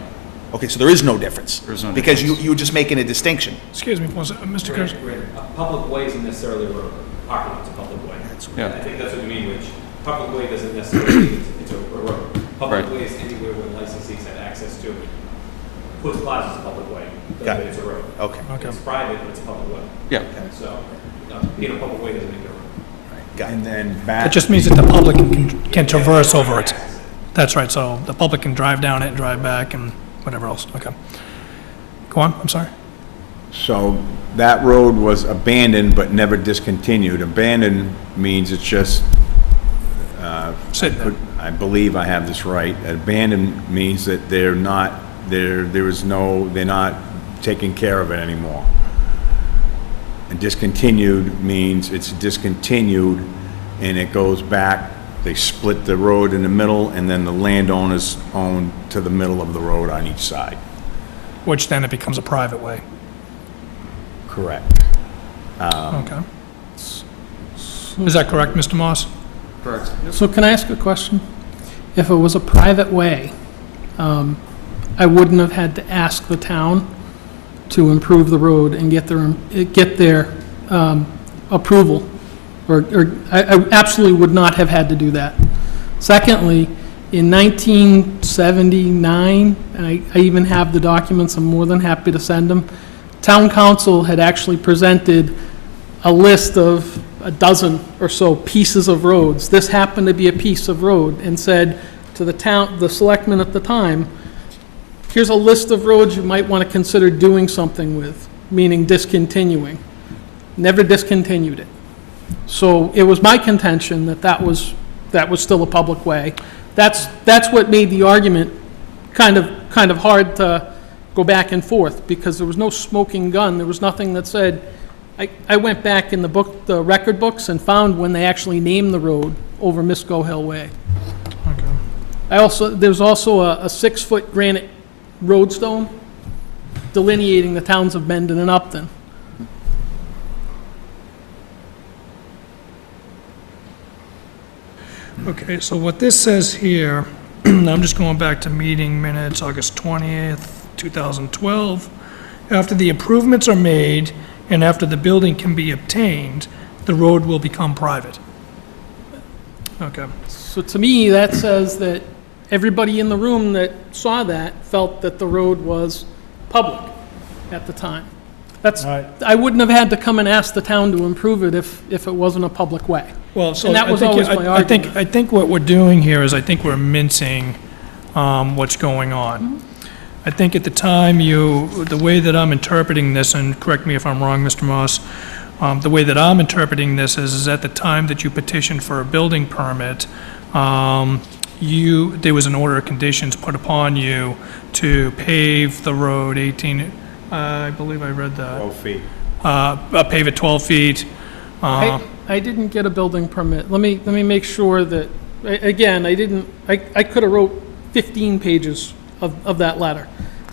Okay, so there is no difference. There's no Because difference. you were just making a distinction. Excuse me, Mr. Kershaw. A public way isn't necessarily a road. Parking lot's a public way. Yeah. I think that's what you mean, Rich. Public way doesn't necessarily mean it's a road. Public Right. way is anywhere where licensees have access to it. Woods Plaza is a public way, Got doesn't it. mean it's a road. Okay, Okay. It's private, but it's a public way. Yeah. So, being a public way doesn't make it a road. got And it. then back. It just means that the public can traverse over it. That's right, so the public can drive down it, drive back, and whatever else. Okay. Go on, I'm sorry. So that road was abandoned but never discontinued. Abandoned means it's just, Sit there. I believe I have this right. Abandoned means that they're not taking care of it anymore. And discontinued means it's discontinued and it goes back, they split the road in the middle and then the landowners own to the middle of the road on each side. Which then it becomes a private way. Correct. Okay. Is that correct, Mr. Moss? Correct. So can I ask a question? If it was a private way, I wouldn't have had to ask the town to improve the road and get their approval or I absolutely would not have had to do that. Secondly, in 1979, and I even have the documents, I'm more than happy to send them, town council had actually presented a list of a dozen or so pieces of roads. This happened to be a piece of road, and said to the selectmen at the time, here's a list of roads you might want to consider doing something with, meaning discontinuing. Never discontinued it. So it was my contention that that was still a public way. That's what made the argument kind of hard to go back and forth, because there was no smoking gun. There was nothing that said, I went back in the record books and found when they actually named the road over Misco Hill Way. There's also a 6-foot granite roadstone delineating the towns of Mendon and Upton. Okay, so what this says here, I'm just going back to meeting minutes, August 20th, 2012. After the improvements are made and after the building can be obtained, the road will become private. Okay. So to me, that says that everybody in the room that saw that felt that the road was public at the time. I wouldn't have had to come and ask the town to improve it if it wasn't a public way. Well, so And that was always my argument. I think what we're doing here is I think we're mincing what's going on. I think at the time the way that I'm interpreting this, and correct me if I'm wrong, Mr. Moss, the way that I'm interpreting this is at the time that you petitioned for a building permit, there was an order of conditions put upon you to pave the road 18, I believe I read that. 12 feet. Pave it 12 feet. I didn't get a building permit. Let me make sure that, again, I could have wrote 15 pages of that letter,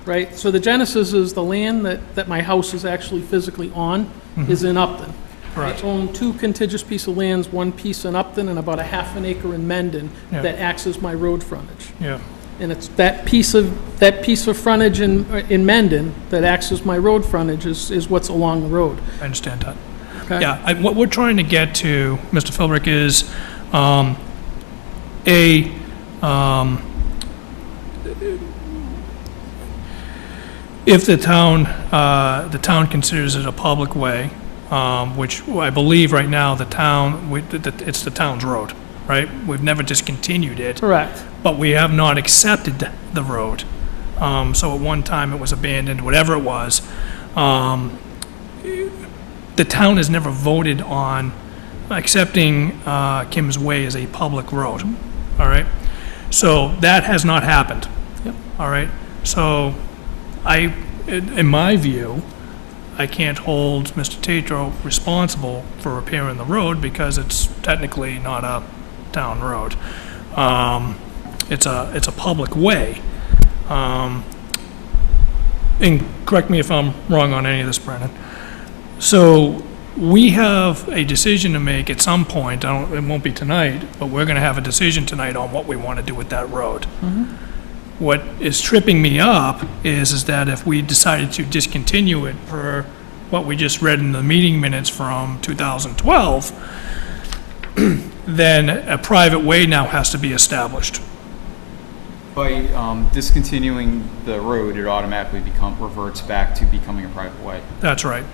right? So the genesis is the land that my house is actually physically on is in Upton. Correct. I own 2 contiguous pieces of lands, 1 piece in Upton and about a half an acre in Mendon Yeah. that acts as my road frontage. Yeah. And it's that piece of frontage in Mendon that acts as my road frontage is what's along the road. I understand that. Okay? Yeah, what we're trying to get to, Mr. Philbrick, is if the town considers it a public way, which I believe right now it's the town's road, right? We've never discontinued it. Correct. But we have not accepted the road. So at one time it was abandoned, whatever it was. The town has never voted on accepting Kim's Way as a public road, all right? So that has not happened, all right? So in my view, I can't hold Mr. Tatro responsible for repairing the road because it's technically not a town road. It's a public way. And correct me if I'm wrong on any of this, Brennan. So we have a decision to make at some point. It won't be tonight, but we're going to have a decision tonight on what we want to do with that road. What is tripping me up is that if we decided to discontinue it per what we just read in the meeting minutes from 2012, then a private way now has to be established. By discontinuing the road, it automatically reverts back to becoming a private way. That's right.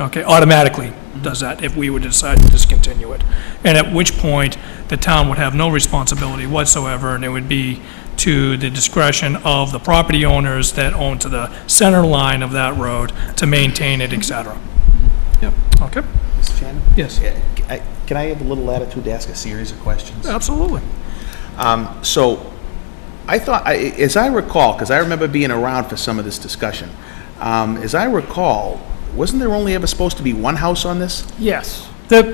Okay, automatically does that if we would decide to discontinue it. And at which point, the town would have no responsibility whatsoever, and it would be to the discretion of the property owners that own to the center line of that road to maintain it, et cetera. Yep. Okay? Mr. Chairman? Yes. Can I have a little latitude to ask a series of questions? Absolutely. So, I thought, as I recall, because I remember being around for some of this discussion, as I recall, wasn't there only ever supposed to be one house on this? Yes.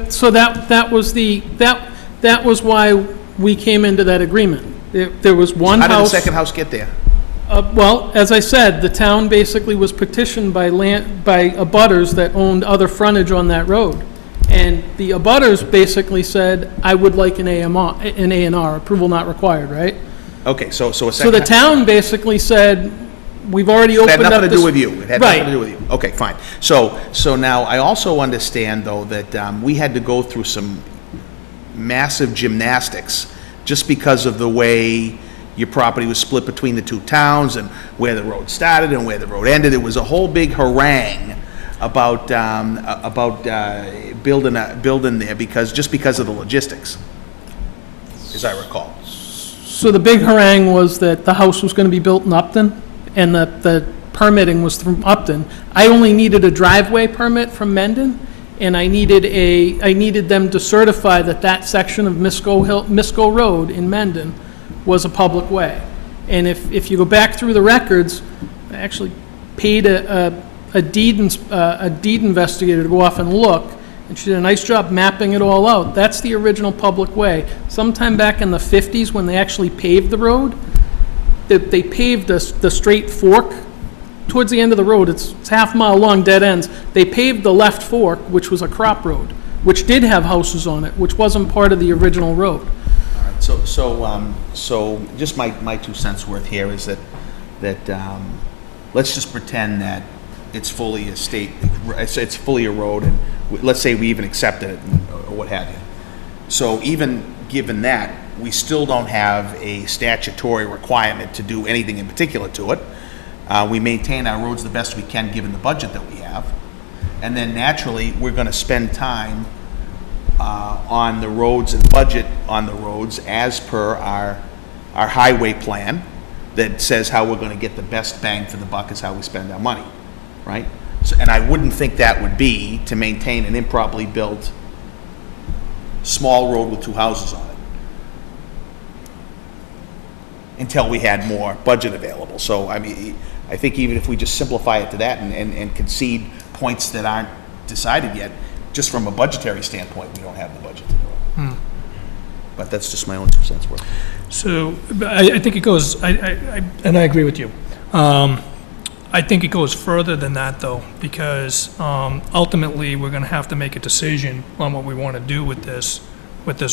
So that was why we came into that agreement. There was one house. How did the second house get there? Well, as I said, the town basically was petitioned by abutters that owned other frontage on that road. And the abutters basically said, I would like an A&R, approval not required, right? Okay, so a second. So the town basically said, we've already It opened had up this... nothing to do with you. It had nothing to Right. do with you. Okay, fine. So now I also understand, though, that we had to go through some massive gymnastics just because of the way your property was split between the two towns and where the road started and where the road ended. It was a whole big harangue about building there because of the logistics, as I recall. So the big harangue was that the house was going to be built in Upton, and the permitting was from Upton. I only needed a driveway permit from Mendon, and I needed them to certify that that section of Misco Road in Mendon was a public way. And if you go back through the records, I actually paid a deed investigator to go off and look, and she did a nice job mapping it all out. That's the original public way. Sometime back in the 50s, when they actually paved the road, they paved the straight fork. Towards the end of the road, it's half mile long, dead ends. They paved the left fork, which was a crop road, which did have houses on it, which wasn't part of the original road. So just my 2 cents worth here is that let's just pretend that it's fully a state, it's fully a road, and let's say we even accepted it or what have you. So even given that, we still don't have a statutory requirement to do anything in particular to it. We maintain our roads the best we can given the budget that we have. And then naturally, we're going to spend time on the roads and budget on the roads as per our highway plan that says how we're going to get the best bang for the buck is how we spend our money, right? So, and I wouldn't think that would be to maintain an improperly built small road with 2 houses on it until we had more budget available. So, I mean, I think even if we just simplify it to that and concede points that aren't decided yet, just from a budgetary standpoint, we don't have the budget to do it. But that's just my own 2 cents worth. So I think it goes, and I agree with you. I think it goes further than that, though, because ultimately, we're going to have to make a decision on what we want to do with this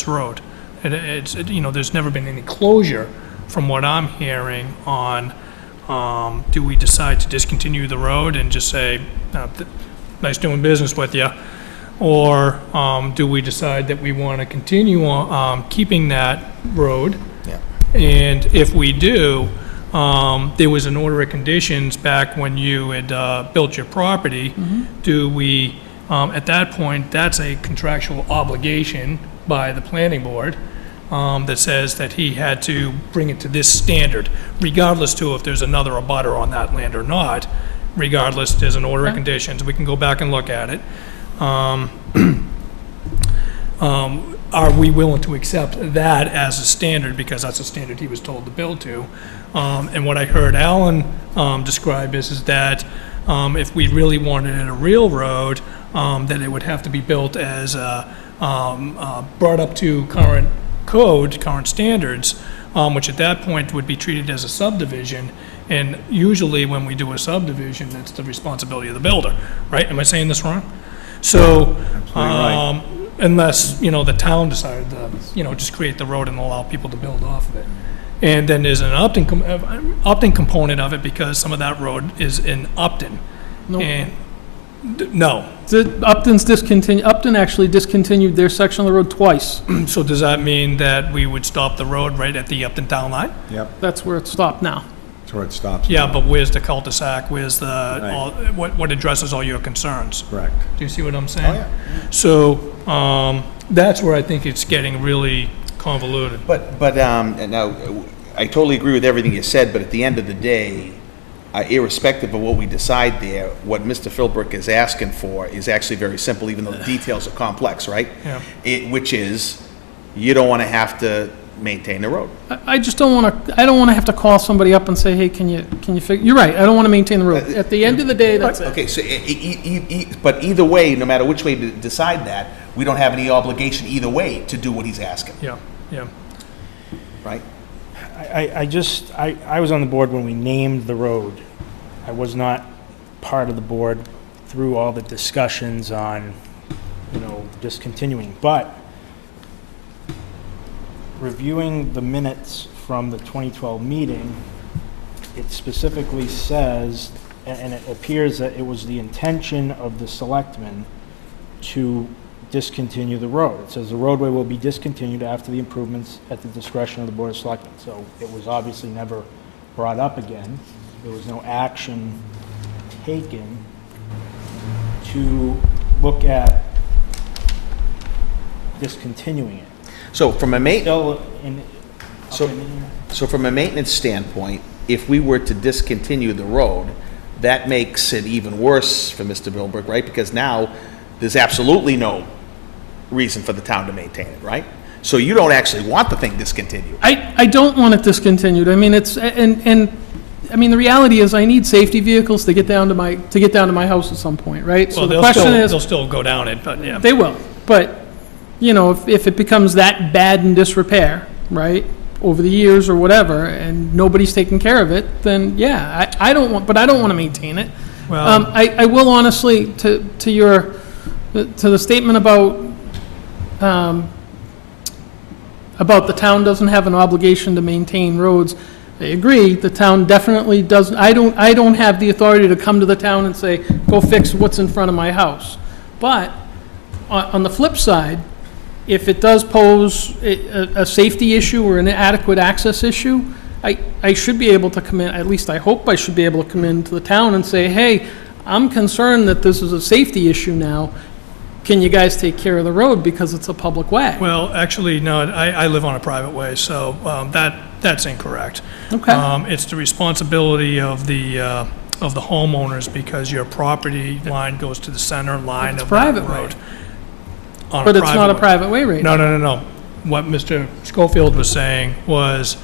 road. There's never been any closure, from what I'm hearing, on do we decide to discontinue the road and just say, nice doing business with you, or do we decide that we want to continue on keeping that road? Yeah. And if we do, there was an order of conditions back when you had built your property. Do we, at that point, that's a contractual obligation by the planning board that says that he had to bring it to this standard, regardless to if there's another abutter on that land or not. Regardless, there's an order of conditions. We can go back and look at it. Are we willing to accept that as a standard, because that's a standard he was told to build to? And what I heard Alan describe is that if we really wanted it a real road, that it would have to be built as brought up to current code, current standards, which at that point would be treated as a subdivision. And usually when we do a subdivision, it's the responsibility of the builder, right? Am I saying this wrong? So, unless, the town decided to, just create the road and allow people to build off of it. And then there's an Upton component of it, because some of that road is in Upton. No. And, no. Upton actually discontinued their section of the road twice. So does that mean that we would stop the road right at the Upton town line? Yep, That's where it stopped now. that's where it stops. Yeah, but where's the cul-de-sac? Where's the, Right. what addresses all your concerns? Correct. Do you see what I'm saying? Oh, yeah. So, that's where I think it's getting really convoluted. But and now, I totally agree with everything you said, but at the end of the day, irrespective of what we decide there, what Mr. Philbrook is asking for is actually very simple, even though the details are complex, right? Yeah. Which is, you don't want to have to maintain the road. I just don't want to, I don't want to have to call somebody up and say, hey, can you figure, you're right, I don't want to maintain the road. At the end of the day, that's it. Okay, so, but either way, no matter which way to decide that, we don't have any obligation either way to do what he's asking, Yeah, yeah. right? I was on the board when we named the road. I was not part of the board through all the discussions on, discontinuing. But reviewing the minutes from the 2012 meeting, it specifically says, and it appears that it was the intention of the selectmen to discontinue the road. It says the roadway will be discontinued after the improvements at the discretion of the Board of Selectmen. So it was obviously never brought up again. There was no action taken to look at discontinuing it. So from a ma, Still in, So- up in the air. so from a maintenance standpoint, if we were to discontinue the road, that makes it even worse for Mr. Bilbrook, right? Because now there's absolutely no reason for the town to maintain it, right? So you don't actually want the thing discontinued. I don't want it discontinued. I mean, I mean, the reality is I need safety vehicles to get down to my house at some point, right? So Well, the question is, they'll still go down it, but yeah. they will, but, you know, if it becomes that bad in disrepair, right, over the years or whatever, and nobody's taking care of it, then, yeah, I don't want to maintain it. Well- I will honestly, to the statement about the town doesn't have an obligation to maintain roads, I agree, the town definitely doesn't, I don't have the authority to come to the town and say, go fix what's in front of my house. But, on the flip side, if it does pose a safety issue or an inadequate access issue, I should be able to come in, at least I hope I should be able to come into the town and say, hey, I'm concerned that this is a safety issue now. Can you guys take care of the road because it's a public way? Well, actually, no, I live on a private way, so that's incorrect. Okay. It's the responsibility of the homeowners because your property line goes to the center line It's of that private way. road. On But it's not a way. private way right now. No. What Mr. Schofield was saying was,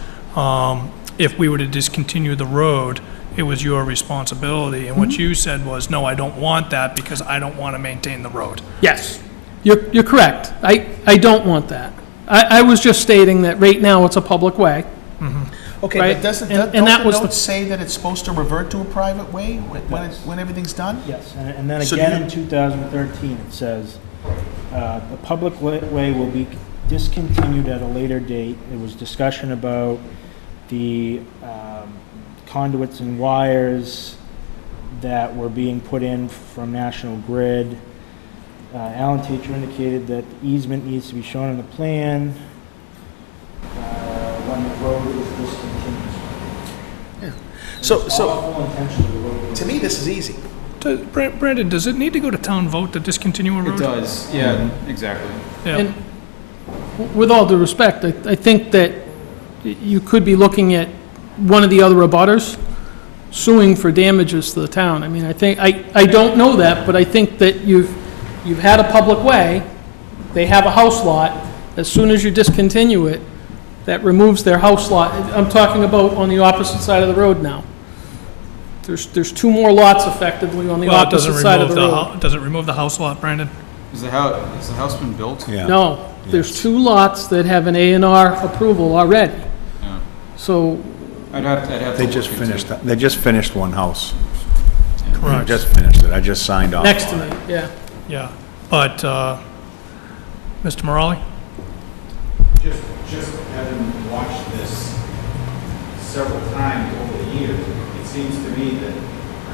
if we were to discontinue the road, it was your responsibility. And what you said was, no, I don't want that because I don't want to maintain the road. Yes, you're correct. I don't want that. I was just stating that right now it's a public way. Okay, Right, but doesn't, and don't that the was the- notes say that it's supposed to revert to a private way when everything's done? Yes, and then So do again you- in 2013, it says, the public way will be discontinued at a later date. There was discussion about the conduits and wires that were being put in from National Grid. Alan Teacher indicated that the easement needs to be shown on the plan when the road is discontinued. So, It's all full intention of the road. to me, this is easy. Brandon, does it need to go to town vote to discontinue a road? It does, yeah, exactly. Yeah. And with all due respect, I think that you could be looking at one of the other abutters suing for damages to the town. I mean, I don't know that, but I think that you've had a public way, they have a house lot, as soon as you discontinue it, that removes their house lot. I'm talking about on the opposite side of the road now. There's two more lots effectively on the Well, it doesn't opposite side of remove the road. does it remove the house lot, Brandon? Has the house been built? Yeah. No, there's two lots that have an A&R approval already. Yeah. So, I'd have to. They just look into finished, it. they just finished one house. Correct. Just finished it, I just signed off. next to on me, it. yeah. Yeah, but, Mr. Morale? Just having watched this several times over the years, it seems to me that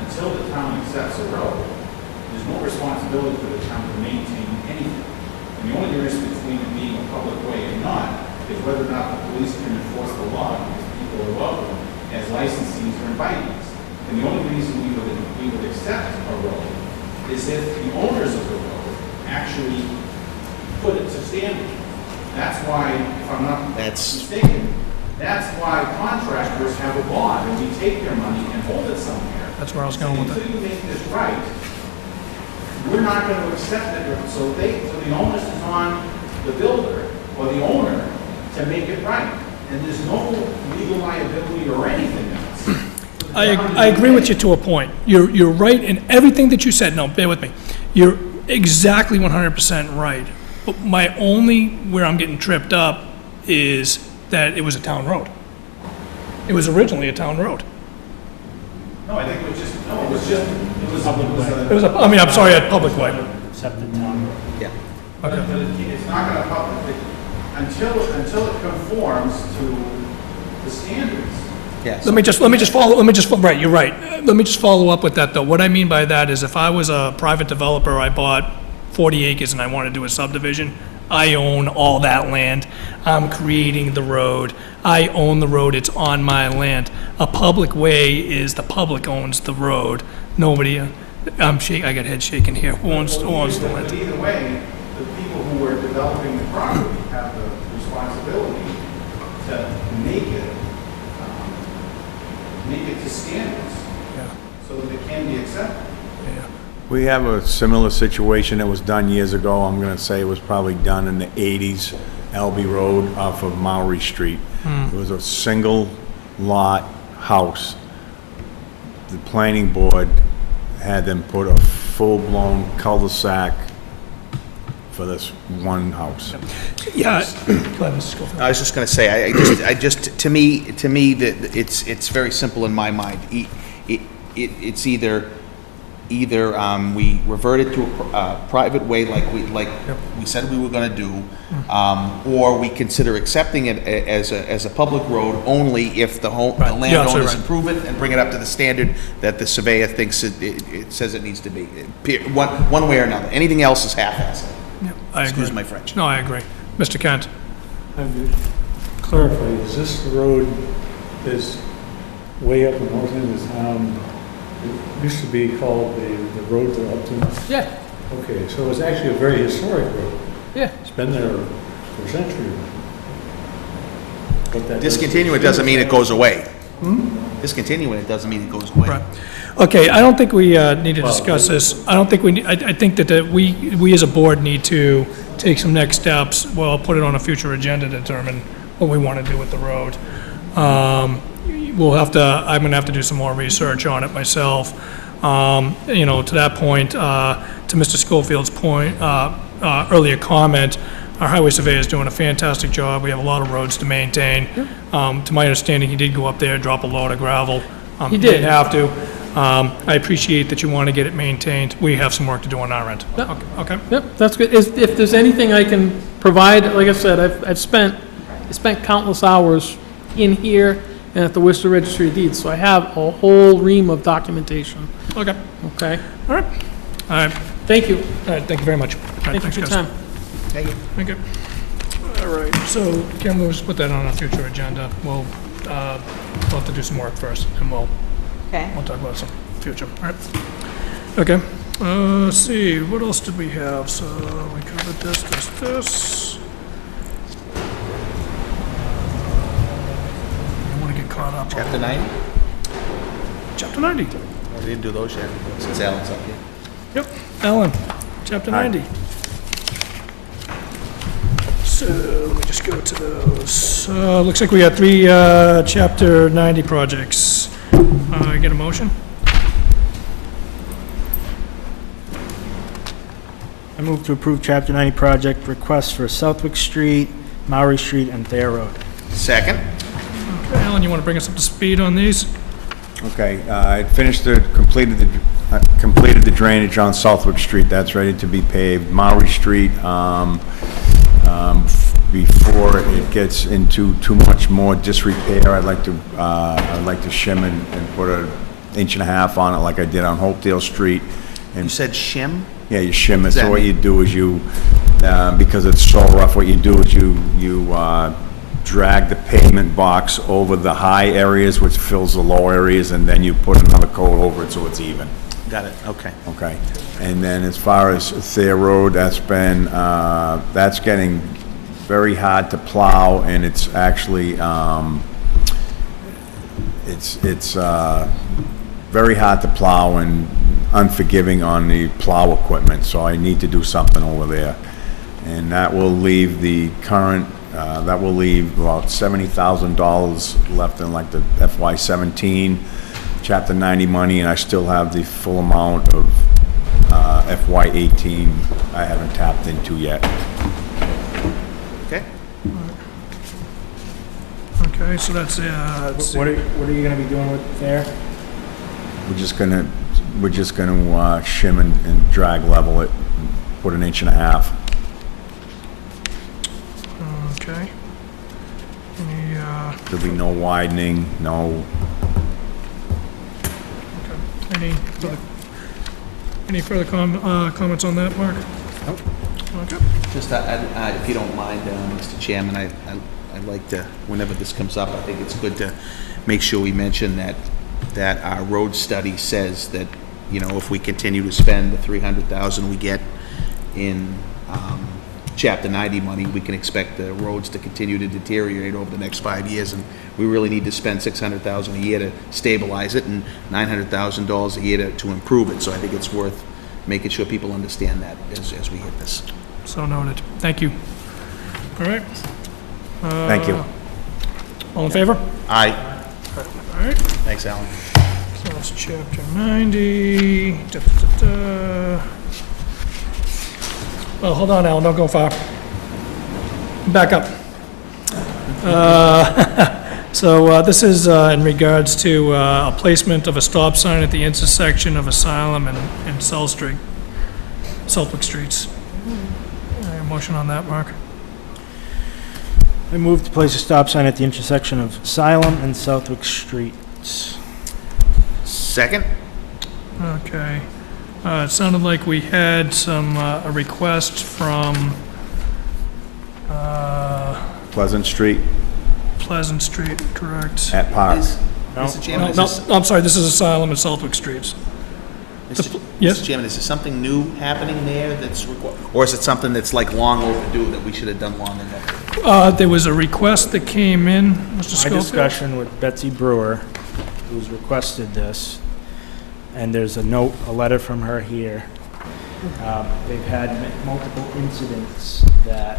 until the town accepts a road, there's no responsibility for the town to maintain anything. And the only difference between it being a public way and not is whether or not the police can enforce the law, because people are welcome as licensees or invitees. And the only reason we would accept a road is if the owners of the road actually put it to standard. That's why, if I'm not mistaken, that's why contractors have a bond, and we take their money and hold it somewhere. That's where I was going with it. Until you make this right, we're not going to accept it, so the onus is on the builder or the owner to make it right. And there's no legal liability or anything else. I agree with you to a point. You're right in everything that you said. No, bear with me. You're exactly 100% right. But where I'm getting tripped up is that it was a town road. It was originally a town road. No, I think it was I'm sorry, a public way. Accepted town road. Yeah. But it's not going to, until it conforms to the standards, Yes. Let me just right, you're right. Let me just follow up with that, though. What I mean by that is if I was a private developer, I bought 40 acres and I want to do a subdivision, I own all that land. I'm creating the road. I own the road. It's on my land. A public way is the public owns the road. Nobody, I got head shaking here. Who owns the land? Either way, the people who are developing the property have the responsibility to make it to standards, so that it can be accepted. We have a similar situation that was done years ago. I'm gonna say it was probably done in the 80s, Albee Road off of Maury Street. It was a single lot house. The planning board had them put a full-blown cul-de-sac for this one house. Yeah. Go ahead, Mr. Schofield. I was just gonna say, I just, to me, that it's very simple in my mind. It's either we revert it to a private way like we said we were gonna do, or we consider accepting it as a public road only if the landowners right. improve it and bring it up to the standard that the surveyor thinks it says it needs to be. One way or another. Anything else is half-assed. I Excuse agree. my French. No, I agree. Mr. Kent? Clarify, is this the road that's way up in north end of town? It used to be called the road to Upton. Yeah, Okay, so it's actually a very historic road. yeah. It's been there for centuries. But that Discontinuing doesn't mean it goes away. Discontinuing it doesn't mean it goes away. Right. Okay, I don't think we need to discuss this. I don't think I think that we as a board need to take some next steps. Well, I'll put it on a future agenda to determine what we want to do with the road. I'm gonna have to do some more research on it myself. To that point, to Mr. Schofield's point, earlier comment, our highway surveyor is doing a fantastic job. We have a lot of roads to maintain. To my understanding, he did go up there, drop a load of gravel. He did. Didn't have to. I appreciate that you want to get it maintained. We have some work to do on our end. Yep. Okay. Yep, that's good. If there's anything I can provide, like I said, I've spent countless hours in here and at the Worcester Registry of Deeds, so I have a whole ream of documentation, Okay. okay? All right. All right. Thank you. All right. Thank you very much. All right, Thank you thanks, for your guys. time. Thank you. Thank you. All right. So, Kim, we'll just put that on a future agenda. We'll have to do some work first, and we'll Okay. talk about some future. All right. Okay. Let's see. What else did we have? So we covered this. I want to get caught up. Chapter 90? Chapter 90. We didn't do those yet, since Alan's up here. Yep. Alan, Chapter 90. So let me just go to those. Looks like we got 3 Chapter 90 projects. Get a motion? I move to approve Chapter 90 project requests for Southwick Street, Maury Street, and Thayer Road. Second? Okay, Alan, you want to bring us up to speed on these? Okay, I completed the drainage on Southwick Street. That's ready to be paved. Maury Street, before it gets into too much more disrepair, I'd like to shim and put an 1.5 inches on it like I did on Hopedale Street. You said shim? Yeah, you shim it. Does that So what mean- you do is because it's so rough, what you do is you drag the pavement box over the high areas, which fills the low areas, and then you put another coat over it so it's even. Got it, okay. Okay. And then as far as Thayer Road, that's getting very hard to plow, and it's actually, it's very hard to plow and unforgiving on the plow equipment, so I need to do something over there. And that will leave about $70,000 left in like the FY17 Chapter 90 money, and I still have the full amount of FY18 I haven't tapped into yet. Okay. Okay, so that's, let's see. What are you gonna be doing with Thayer? We're just gonna shim and drag level it, and put an 1.5 inches. Okay. Any, There'll be no widening, no, Any further comments on that, Mark? Nope. Okay. Just, if you don't mind, Mr. Chairman, I'd like to, whenever this comes up, I think it's good to make sure we mention that our road study says that, you know, if we continue to spend the $300,000 we get in Chapter 90 money, we can expect the roads to continue to deteriorate over the next 5 years, and we really need to spend $600,000 a year to stabilize it and $900,000 a year to improve it. So I think it's worth making sure people understand that as we hit this. So noted. Thank you. All right. thank you. All in favor? Aye. All right. Thanks, Alan. So that's chapter 90. Da. Oh, hold on, Alan, don't go far. Back up. So this is in regards to a placement of a stop sign at the intersection of Asylum and Southwick Streets. Motion on that, Mark? I move to place a stop sign at the intersection of Asylum and Southwick Streets. Second? Okay. It sounded like we had a request from Pleasant Street Pleasant Street, correct? at Park. Mr. Chairman, No, is this, I'm sorry, this is Asylum and Southwick Streets. Yes? Mr. Chairman, is there something new happening there that's or is it something that's like long overdue that we should have done long ago? There was a request that came in, Mr. My Schofield. discussion with Betsy Brewer, who's requested this, and there's a note, a letter from her here. They've had multiple incidents that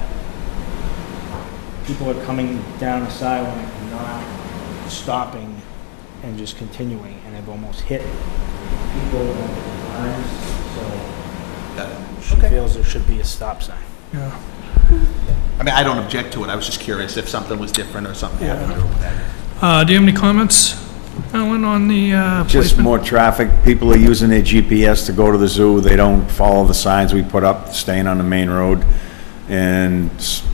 people are coming down Asylum and not stopping and just continuing, and have almost hit people multiple times, so she feels there should be a stop sign. Yeah. I mean, I don't object to it. I was just curious if something was different or something happened to it with that. Do you have any comments, Alan, on the Just placement? more traffic. People are using their GPS to go to the zoo. They don't follow the signs we put up, staying on the main road. And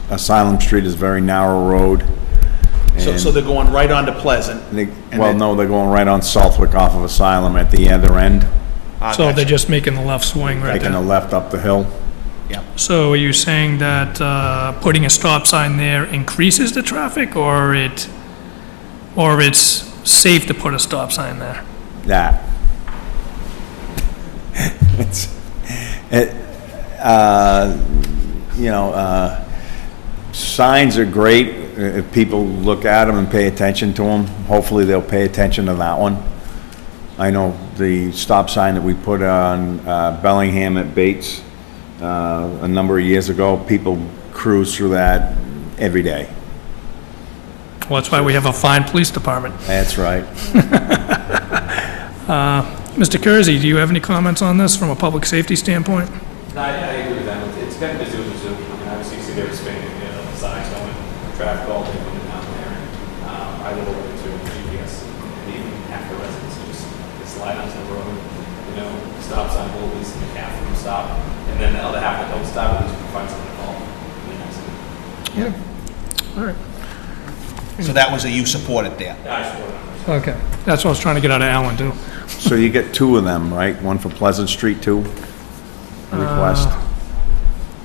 Asylum Street is a very narrow road. So they're going right onto Pleasant. Well, no, they're going right on Southwick off of Asylum at the other end, So they're just making the left swing right taking the there. left up the hill. So are you saying that putting a stop sign there increases the traffic, or it's safe to put a stop sign there? That. It's, signs are great if people look at them and pay attention to them. Hopefully they'll pay attention to that one. I know the stop sign that we put on Bellingham at Bates a number of years ago, people cruise through that every day. Well, that's why we have a fine police department. That's right. Mr. Kersey, do you have any comments on this from a public safety standpoint? No, I agree with that. It's got to do with the zoo. I mean, obviously, you see they're expanding, the size going, traffic all day coming down there. I live over to GPS, and even half the residents just they slide onto the road, stop sign will at least make half of them stop, and then the other half that don't stop, at least we find something to call. Yeah. All right. So that was a you support it there. Yeah, I support it. Okay. That's what I was trying to get out of Alan, too. So you get two of them, right? One for Pleasant Street too? Request.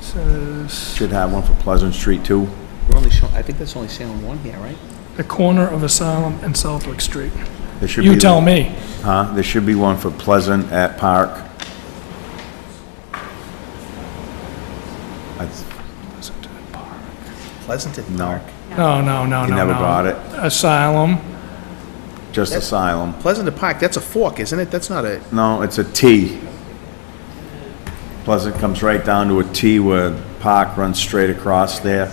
Says Should have one for Pleasant Street too. We're only showing, I think that's only showing one here, right? the corner of Asylum and Southwick Street. There should You be- tell me. Huh? There should be one for Pleasant at Park. Pleasant at No, Park. No. you never got it. Asylum. Just Asylum. Pleasant at Park, that's a fork, isn't it? That's not a, No, it's a T. Pleasant comes right down to a T where Park runs straight across there.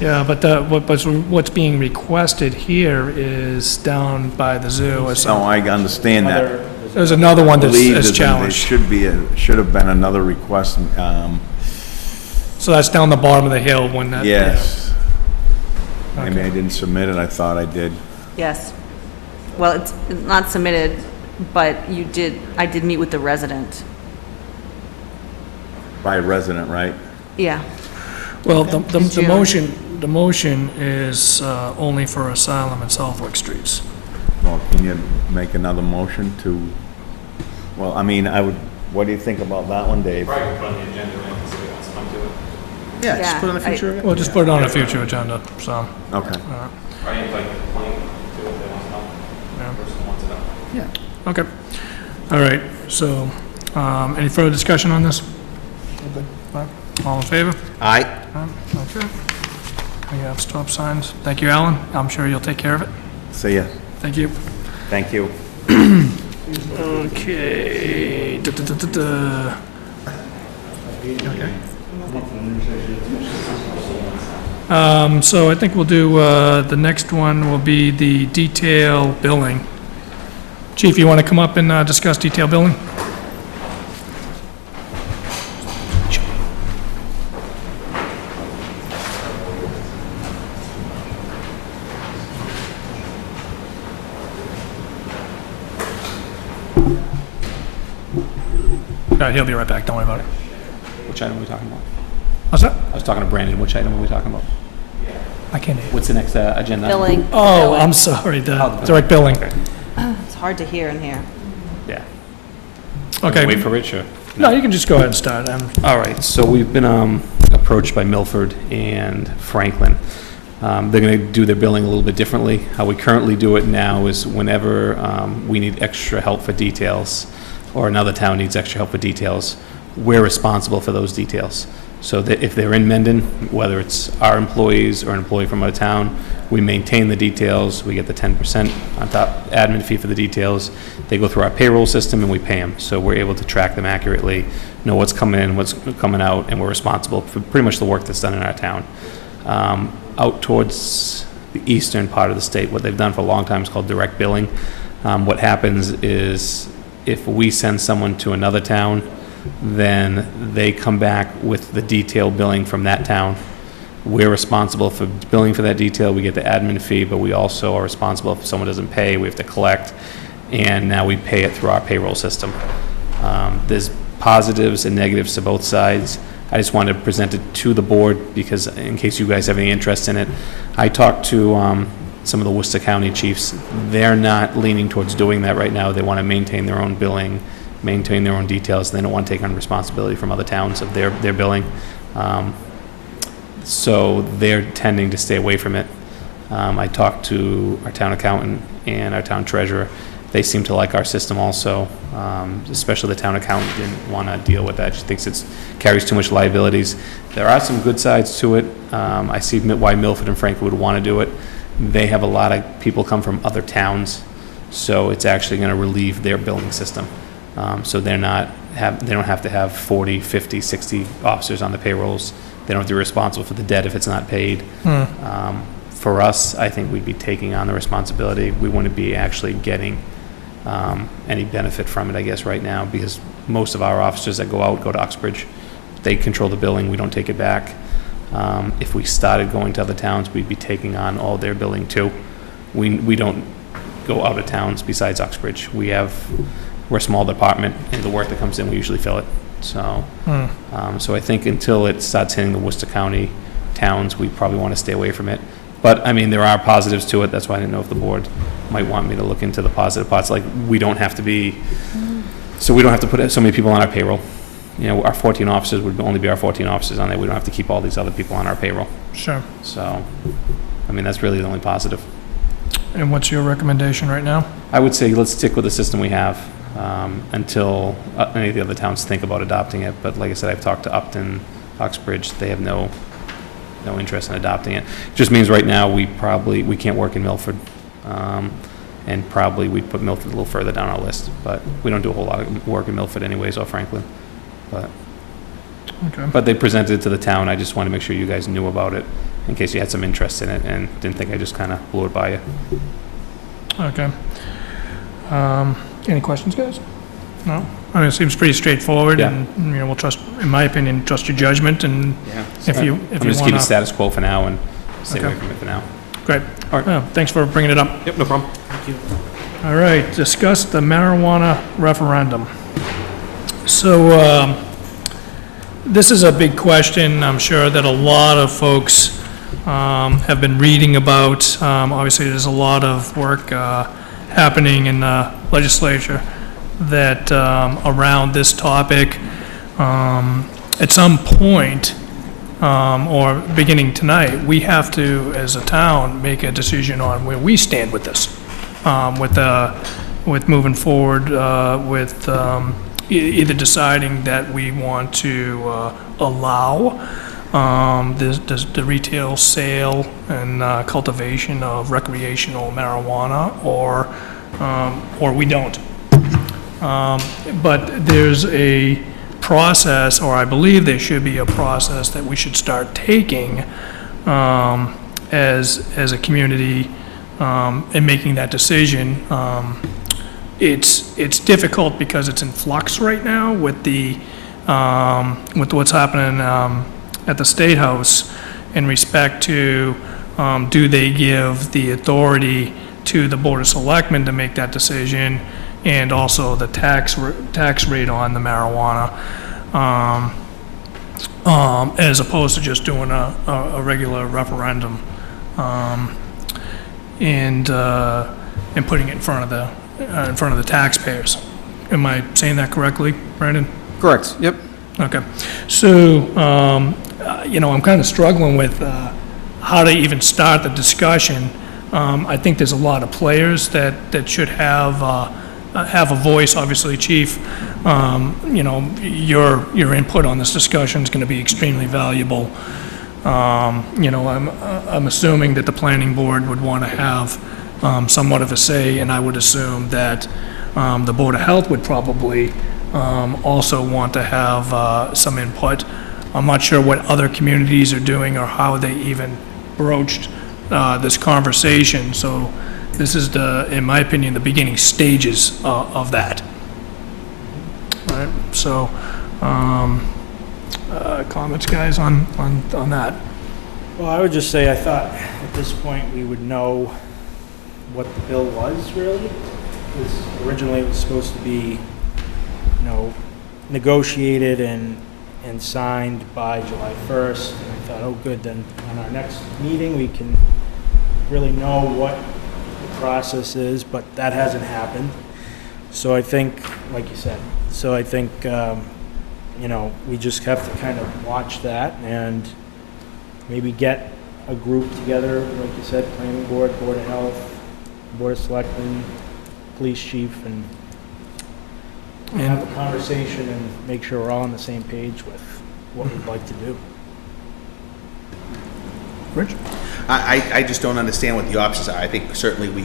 Yeah, but what's being requested here is down by the zoo or No, something. I understand that. There's another one that's Believe that's that there challenged. should have been another request, So that's down the bottom of the hill when that. yes. Okay. Maybe I didn't submit it, I thought I did. Yes. Well, it's not submitted, but I did meet with the resident. By a resident, right? Yeah. Well, the June. motion the motion is only for Asylum and Southwick Streets. Well, can you make another motion to, well, I mean, what do you think about that one, Dave? Probably put on the agenda, and see if it wants to come to it. Yeah, just put it on the Yeah, future. We'll just put it on a future agenda, so. Okay. Probably invite the planning to it if they want to come. Yeah. Person wants it up. Okay. All right, so, any further discussion on this? All in favor? Aye. Okay. We have stop signs. Thank you, Alan. I'm sure you'll take care of it. See ya. Thank you. Thank you. Okay. So I think we'll do, the next one will be the detail billing. Chief, you want to come up and discuss detail billing? He'll be right back, don't worry about it. Which item are we talking about? What's that? I was talking to Brandon. Which item are we talking about? I can't hear you. What's the next agenda? item? Billing. Oh, billing. I'm sorry, the Oh, the direct billing. It's hard to hear in here. Yeah. Okay. Wait for Rich, or? No, you can just go ahead and start. All right, so we've been approached by Milford and Franklin. They're going to do their billing a little bit differently. How we currently do it now is whenever we need extra help for details, or another town needs extra help for details, we're responsible for those details. So that if they're in Mendon, whether it's our employees or an employee from out of town, we maintain the details, we get the 10% on top admin fee for the details. They go through our payroll system and we pay them. So we're able to track them accurately, know what's coming in, what's coming out, and we're responsible for pretty much the work that's done in our town. Out towards the eastern part of the state, what they've done for a long time is called direct billing. What happens is if we send someone to another town, then they come back with the detail billing from that town. We're responsible for billing for that detail. We get the admin fee, but we also are responsible if someone doesn't pay, we have to collect, and now we pay it through our payroll system. There's positives and negatives to both sides. I just wanted to present it to the board because in case you guys have any interest in it. I talked to some of the Worcester County chiefs. They're not leaning towards doing that right now. They want to maintain their own billing, maintain their own details. They don't want to take on responsibility from other towns of their billing. So they're tending to stay away from it. I talked to our town accountant and our town treasurer. They seem to like our system also, especially the town accountant didn't want to deal with that. She thinks it carries too much liabilities. There are some good sides to it. I see why Milford and Franklin would want to do it. They have a lot of people come from other towns, so it's actually going to relieve their billing system. So they don't have to have 40, 50, 60 officers on the payrolls. They don't have to be responsible for the debt if it's not paid. For us, I think we'd be taking on the responsibility. We wouldn't be actually getting any benefit from it, I guess, right now, because most of our officers that go out go to Uxbridge. They control the billing. We don't take it back. If we started going to other towns, we'd be taking on all their billing too. We don't go out of towns besides Uxbridge. We're a small department, and the work that comes in, we usually fill it. So, so I think until it starts hitting the Worcester County towns, we probably want to stay away from it. But, I mean, there are positives to it. That's why I didn't know if the board might want me to look into the positive parts. Like, we don't have to put so many people on our payroll. You know, our 14 officers would only be our 14 officers on there. We don't have to keep all these other people on our payroll. Sure. So, I mean, that's really the only positive. And what's your recommendation right now? I would say let's stick with the system we have until any of the other towns think about adopting it. But like I said, I've talked to Upton, Uxbridge. They have no interest in adopting it. It just means right now we can't work in Milford. And probably we'd put Milford a little further down our list. But we don't do a whole lot of work in Milford anyways, or Franklin. But they presented it to the town. I just wanted to make sure you guys knew about it in case you had some interest in it and didn't think I just kind of blew it by you. Okay. Any questions, guys? No? I mean, it seems pretty straightforward, Yeah. and, we'll trust, in my opinion, trust your judgment, and if you I'm just keep wanna- it status quo for now and stay Okay. away from it for now. Great. All right. Yeah, thanks for bringing it up. Yep, no problem. All right, discuss the marijuana referendum. So, this is a big question. I'm sure that a lot of folks have been reading about. Obviously, there's a lot of work happening in the legislature that around this topic. At some point, or beginning tonight, we have to, as a town, make a decision on where we stand with this, with moving forward, with either deciding that we want to allow the retail sale and cultivation of recreational marijuana, or we don't. But there's a process, or I believe there should be a process that we should start taking as a community in making that decision. It's difficult because it's in flux right now with with what's happening at the State House in respect to do they give the authority to the Board of Selectmen to make that decision, and also the tax rate on the marijuana, as opposed to just doing a regular referendum, and putting it in front of the taxpayers. Am I saying that correctly, Brandon? Correct, yep. Okay. So, I'm kind of struggling with how to even start the discussion. I think there's a lot of players that should have a voice. Obviously, Chief, your input on this discussion is going to be extremely valuable. I'm assuming that the planning board would want to have somewhat of a say, and I would assume that the Board of Health would probably also want to have some input. I'm not sure what other communities are doing or how they even broached this conversation. So this is in my opinion, the beginning stages of that. All right. So, comments, guys, on that? Well, I would just say I thought at this point we would know what the bill was really. Because originally it was supposed to be, negotiated and signed by July 1st. And I thought, oh, good, then on our next meeting we can really know what the process is, but that hasn't happened. So I think, like you said, we just have to kind of watch that and maybe get a group together, like you said, planning board, Board of Health, Board of Selectmen, police chief, and have a conversation and make sure we're all on the same page with what we'd like to do. Rich? I just don't understand what the options are. I think certainly we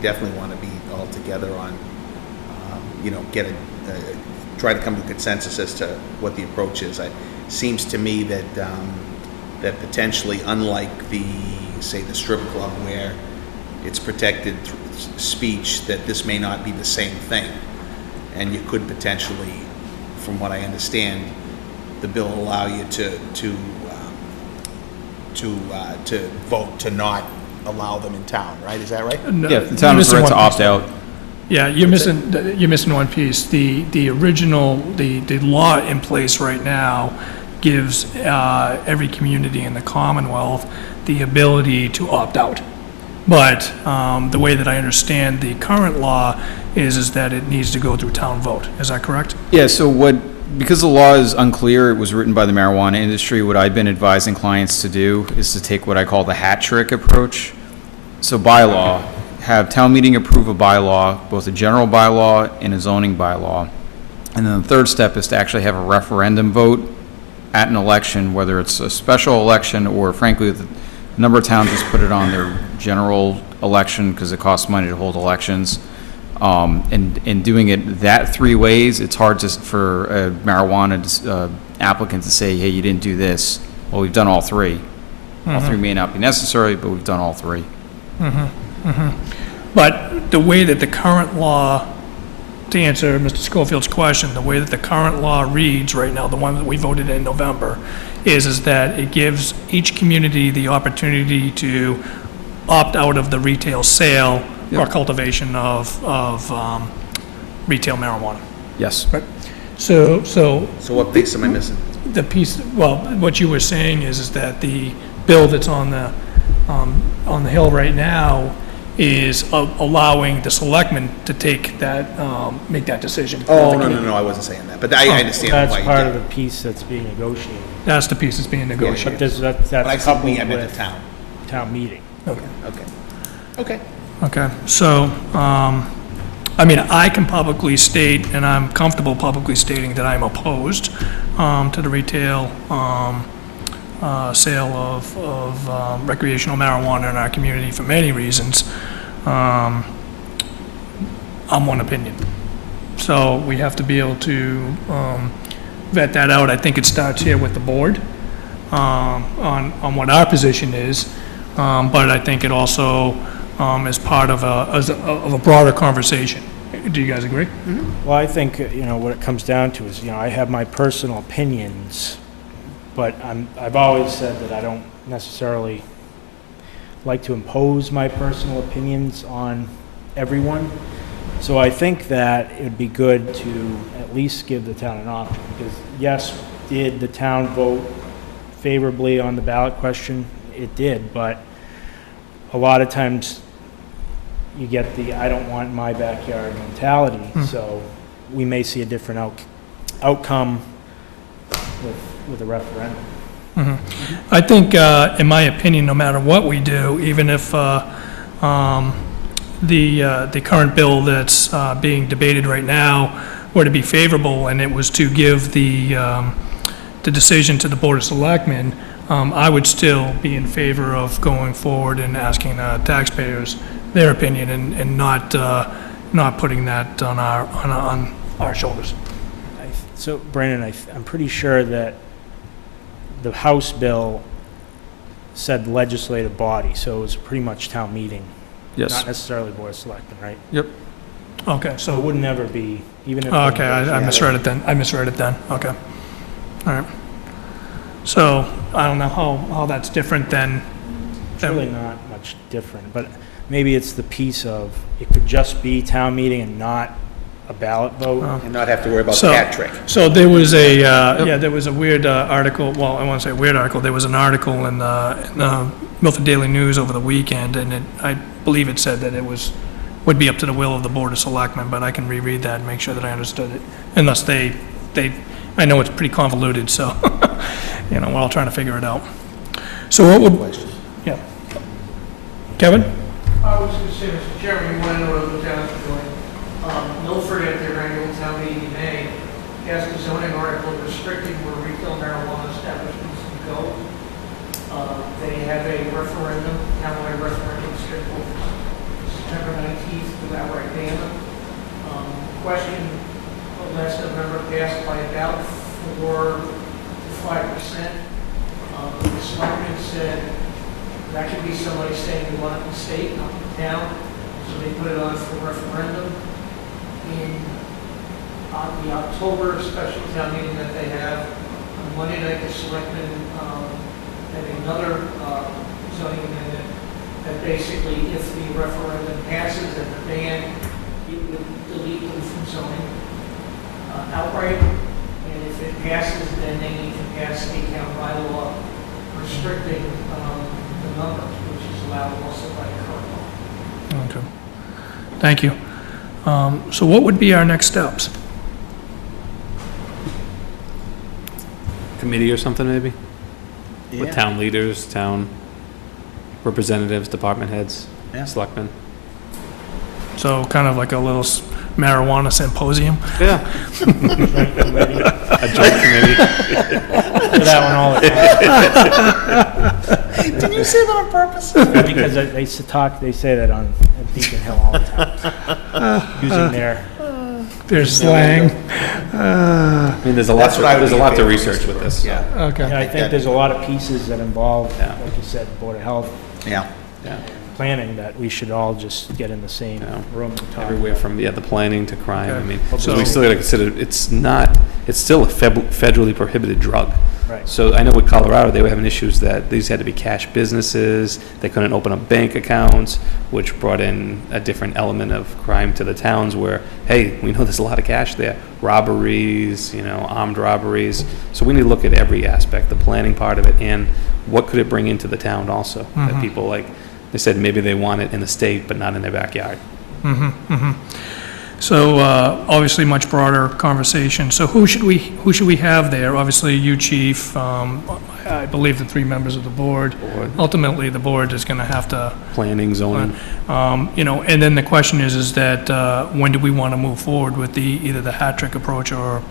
definitely want to be all together on, try to come to a consensus as to what the approach is. It seems to me that that potentially, unlike the strip club where it's protected speech, that this may not be the same thing. And you could potentially, from what I understand, the bill allow you to vote to not allow them in town, right? Is that right? No, Yeah, if the town has the right to opt out. Yeah, you're missing one piece. The original, the law in place right now gives every community in the Commonwealth the ability to opt out. But the way that I understand the current law is that it needs to go through town vote. Is that correct? Yeah, so because the law is unclear, it was written by the marijuana industry, what I've been advising clients to do is to take what I call the hat trick approach. So bylaw, have town meeting approve a bylaw, both a general bylaw and a zoning bylaw. And then the third step is to actually have a referendum vote at an election, whether it's a special election or frankly, the number of towns just put it on their general election because it costs money to hold elections. And doing it that 3 ways, it's hard for a marijuana applicant to say, hey, you didn't do this. Well, we've done all 3. All 3 may not be necessary, but we've done all 3. But the way that the current law, to answer Mr. Schofield's question, the way that the current law reads right now, the one that we voted in November, is that it gives each community the opportunity to opt out of the retail sale or cultivation of retail marijuana. Yes. Right. So So what piece am I missing? the piece, well, what you were saying is that the bill that's on the Hill right now is allowing the selectmen to take that, make that decision. Oh, no, I wasn't saying that, but I understand why That's you part did of it. the piece that's being negotiated. That's the piece that's being But negotiated. that's But I said coupled we, I meant the with town. town meeting. Okay. Okay, so, I mean, I can publicly state, and I'm comfortable publicly stating that I'm opposed to the retail sale of recreational marijuana in our community for many reasons. I'm one opinion. So we have to be able to vet that out. I think it starts here with the board on what our position is, but I think it also is part of a broader conversation. Do you guys agree? Well, I think, what it comes down to is, I have my personal opinions, but I've always said that I don't necessarily like to impose my personal opinions on everyone. So I think that it would be good to at least give the town an option, because yes, did the town vote favorably on the ballot question? It did, but a lot of times you get the I don't want my backyard mentality, so we may see a different outcome with a referendum. I think, in my opinion, no matter what we do, even if the current bill that's being debated right now were to be favorable and it was to give the decision to the Board of Selectmen, I would still be in favor of going forward and asking taxpayers their opinion and not putting that on our shoulders. So, Brandon, I'm pretty sure that the House bill said legislative body, so it was pretty much town meeting. Yes. Not necessarily Board of Selectmen, right? Yep. Okay, So it so, would never be, even if. okay, I misread it then. Okay. All right. So, I don't know how that's different than. It's really not much different, but maybe it's the piece of, it could just be town meeting and not a ballot vote. And not have to worry about the So- hat trick. So there was there was a weird article, well, I won't say a weird article, there was an article in the Milford Daily News over the weekend, and I believe it said that it would be up to the will of the Board of Selectmen, but I can reread that and make sure that I understood it, unless they, I know it's pretty convoluted, so, we're all trying to figure it out. So what would, yeah. Kevin? I was going to say, Mr. Chairman, you want to know what the town's doing. Milford, at their annual town meeting in May, passed a zoning article restricting where retail marijuana establishments can go. They have a referendum, townwide referendum scheduled for September 19th to outright ban them. Question last November passed by about 4 to 5%. The selectmen said that could be somebody saying they want it in the state, not in the town. So they put it on for referendum. In the October special town meeting that they have, on Monday night, the selectmen had another zoning amendment that basically, if the referendum passes and the ban, it would delete them from zoning outright. And if it passes, then they need to pass a town bylaw restricting the numbers, which is allowed also by current law. Okay. Thank you. So what would be our next steps? Committee or something, maybe? With Yeah. town leaders, town representatives, department heads, Yeah. selectmen. So kind of like a little marijuana symposium? Yeah. A joint committee. For that one all the time. Did you say that on purpose? Because they say that on Beacon Hill all the time, using There's slang. I mean, there's a lot, That's what I would there's a be lot to in favor of, research with this. Yeah, Okay. I think there's a lot of pieces that involve, Yeah. like you said, Board of Health, yeah. Yeah. planning, that we should all just get in the same Yeah. room and talk. Everywhere from, the planning to crime. I Okay. mean, So- so we still got to consider, it's still a federally prohibited drug. Right. So I know with Colorado, they were having issues that these had to be cash businesses, they couldn't open up bank accounts, which brought in a different element of crime to the towns where, hey, we know there's a lot of cash there. Robberies, armed robberies. So we need to look at every aspect, the planning part of it, and what could it bring into the town also? That people, like, they said maybe they want it in the state, but not in their backyard. So, obviously, much broader conversation. So who should we have there? Obviously, you, chief, I believe the 3 members of the board. Ultimately, the board is going to have to, Planning, zoning. and then the question is that, when do we want to move forward with either the hat-trick approach or,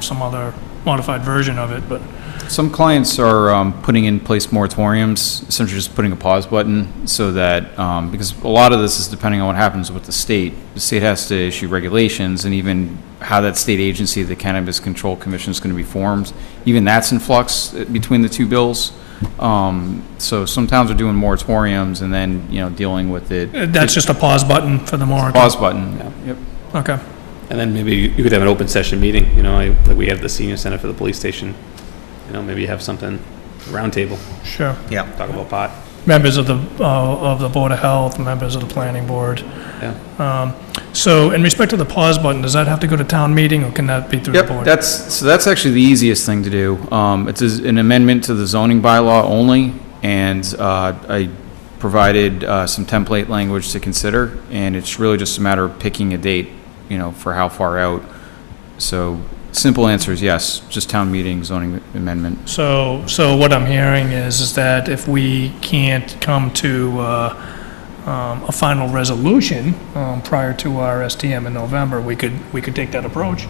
some other modified version of it, but. Some clients are putting in place moratoriums, essentially just putting a pause button so that, because a lot of this is depending on what happens with the state. The state has to issue regulations, and even how that state agency, the Cannabis Control Commission, is going to be formed. Even that's in flux between the 2 bills. So some towns are doing moratoriums and then, dealing with it. That's just a pause button for the moratorium? Pause button, yep. Okay. And then maybe you could have an open session meeting, like we have the senior center for the police station. Maybe you have something, roundtable, Sure. Yeah. talk about pot. Members of the Board of Health, members of the Planning Board. Yeah. So in respect to the pause button, does that have to go to town meeting, or can that be through the Yep, board? that's actually the easiest thing to do. It's an amendment to the zoning bylaw only, and I provided some template language to consider, and it's really just a matter of picking a date, for how far out. So simple answer is yes, just town meeting, zoning amendment. So what I'm hearing is that if we can't come to a final resolution prior to our STM in November, we could take that approach,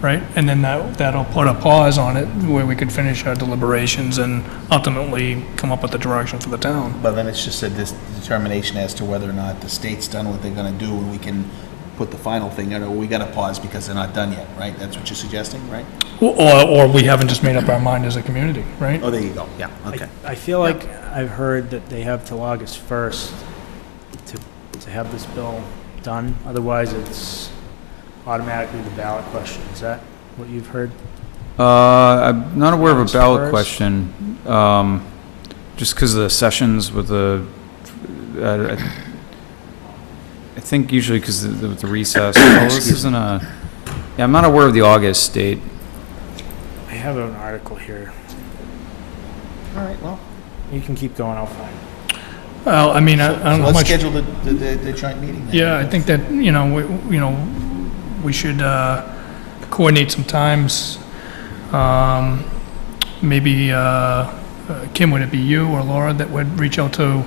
right? And then that'll put a pause on it where we could finish our deliberations and ultimately come up with the direction for the town. But then it's just a determination as to whether or not the state's done what they're gonna do, and we can put the final thing in, or we gotta pause because they're not done yet, right? That's what you're suggesting, right? Or we haven't just made up our mind as a community, right? Oh, there you go, yeah, okay. I feel like I've heard that they have till August 1st to have this bill done. Otherwise, it's automatically the ballot question. Is that what you've heard? I'm not aware of a August ballot 1st? question, just because of the sessions with the, I think usually because with the recess. Oh, this isn't a, yeah, I'm not aware of the August date. I have an article here. All right, well, You can keep going, I'll find it. Well, I mean, I so don't know how let's much. schedule the joint meeting then. Yeah, I think that, we should coordinate some times. Maybe, Kim, would it be you or Laura that would reach out to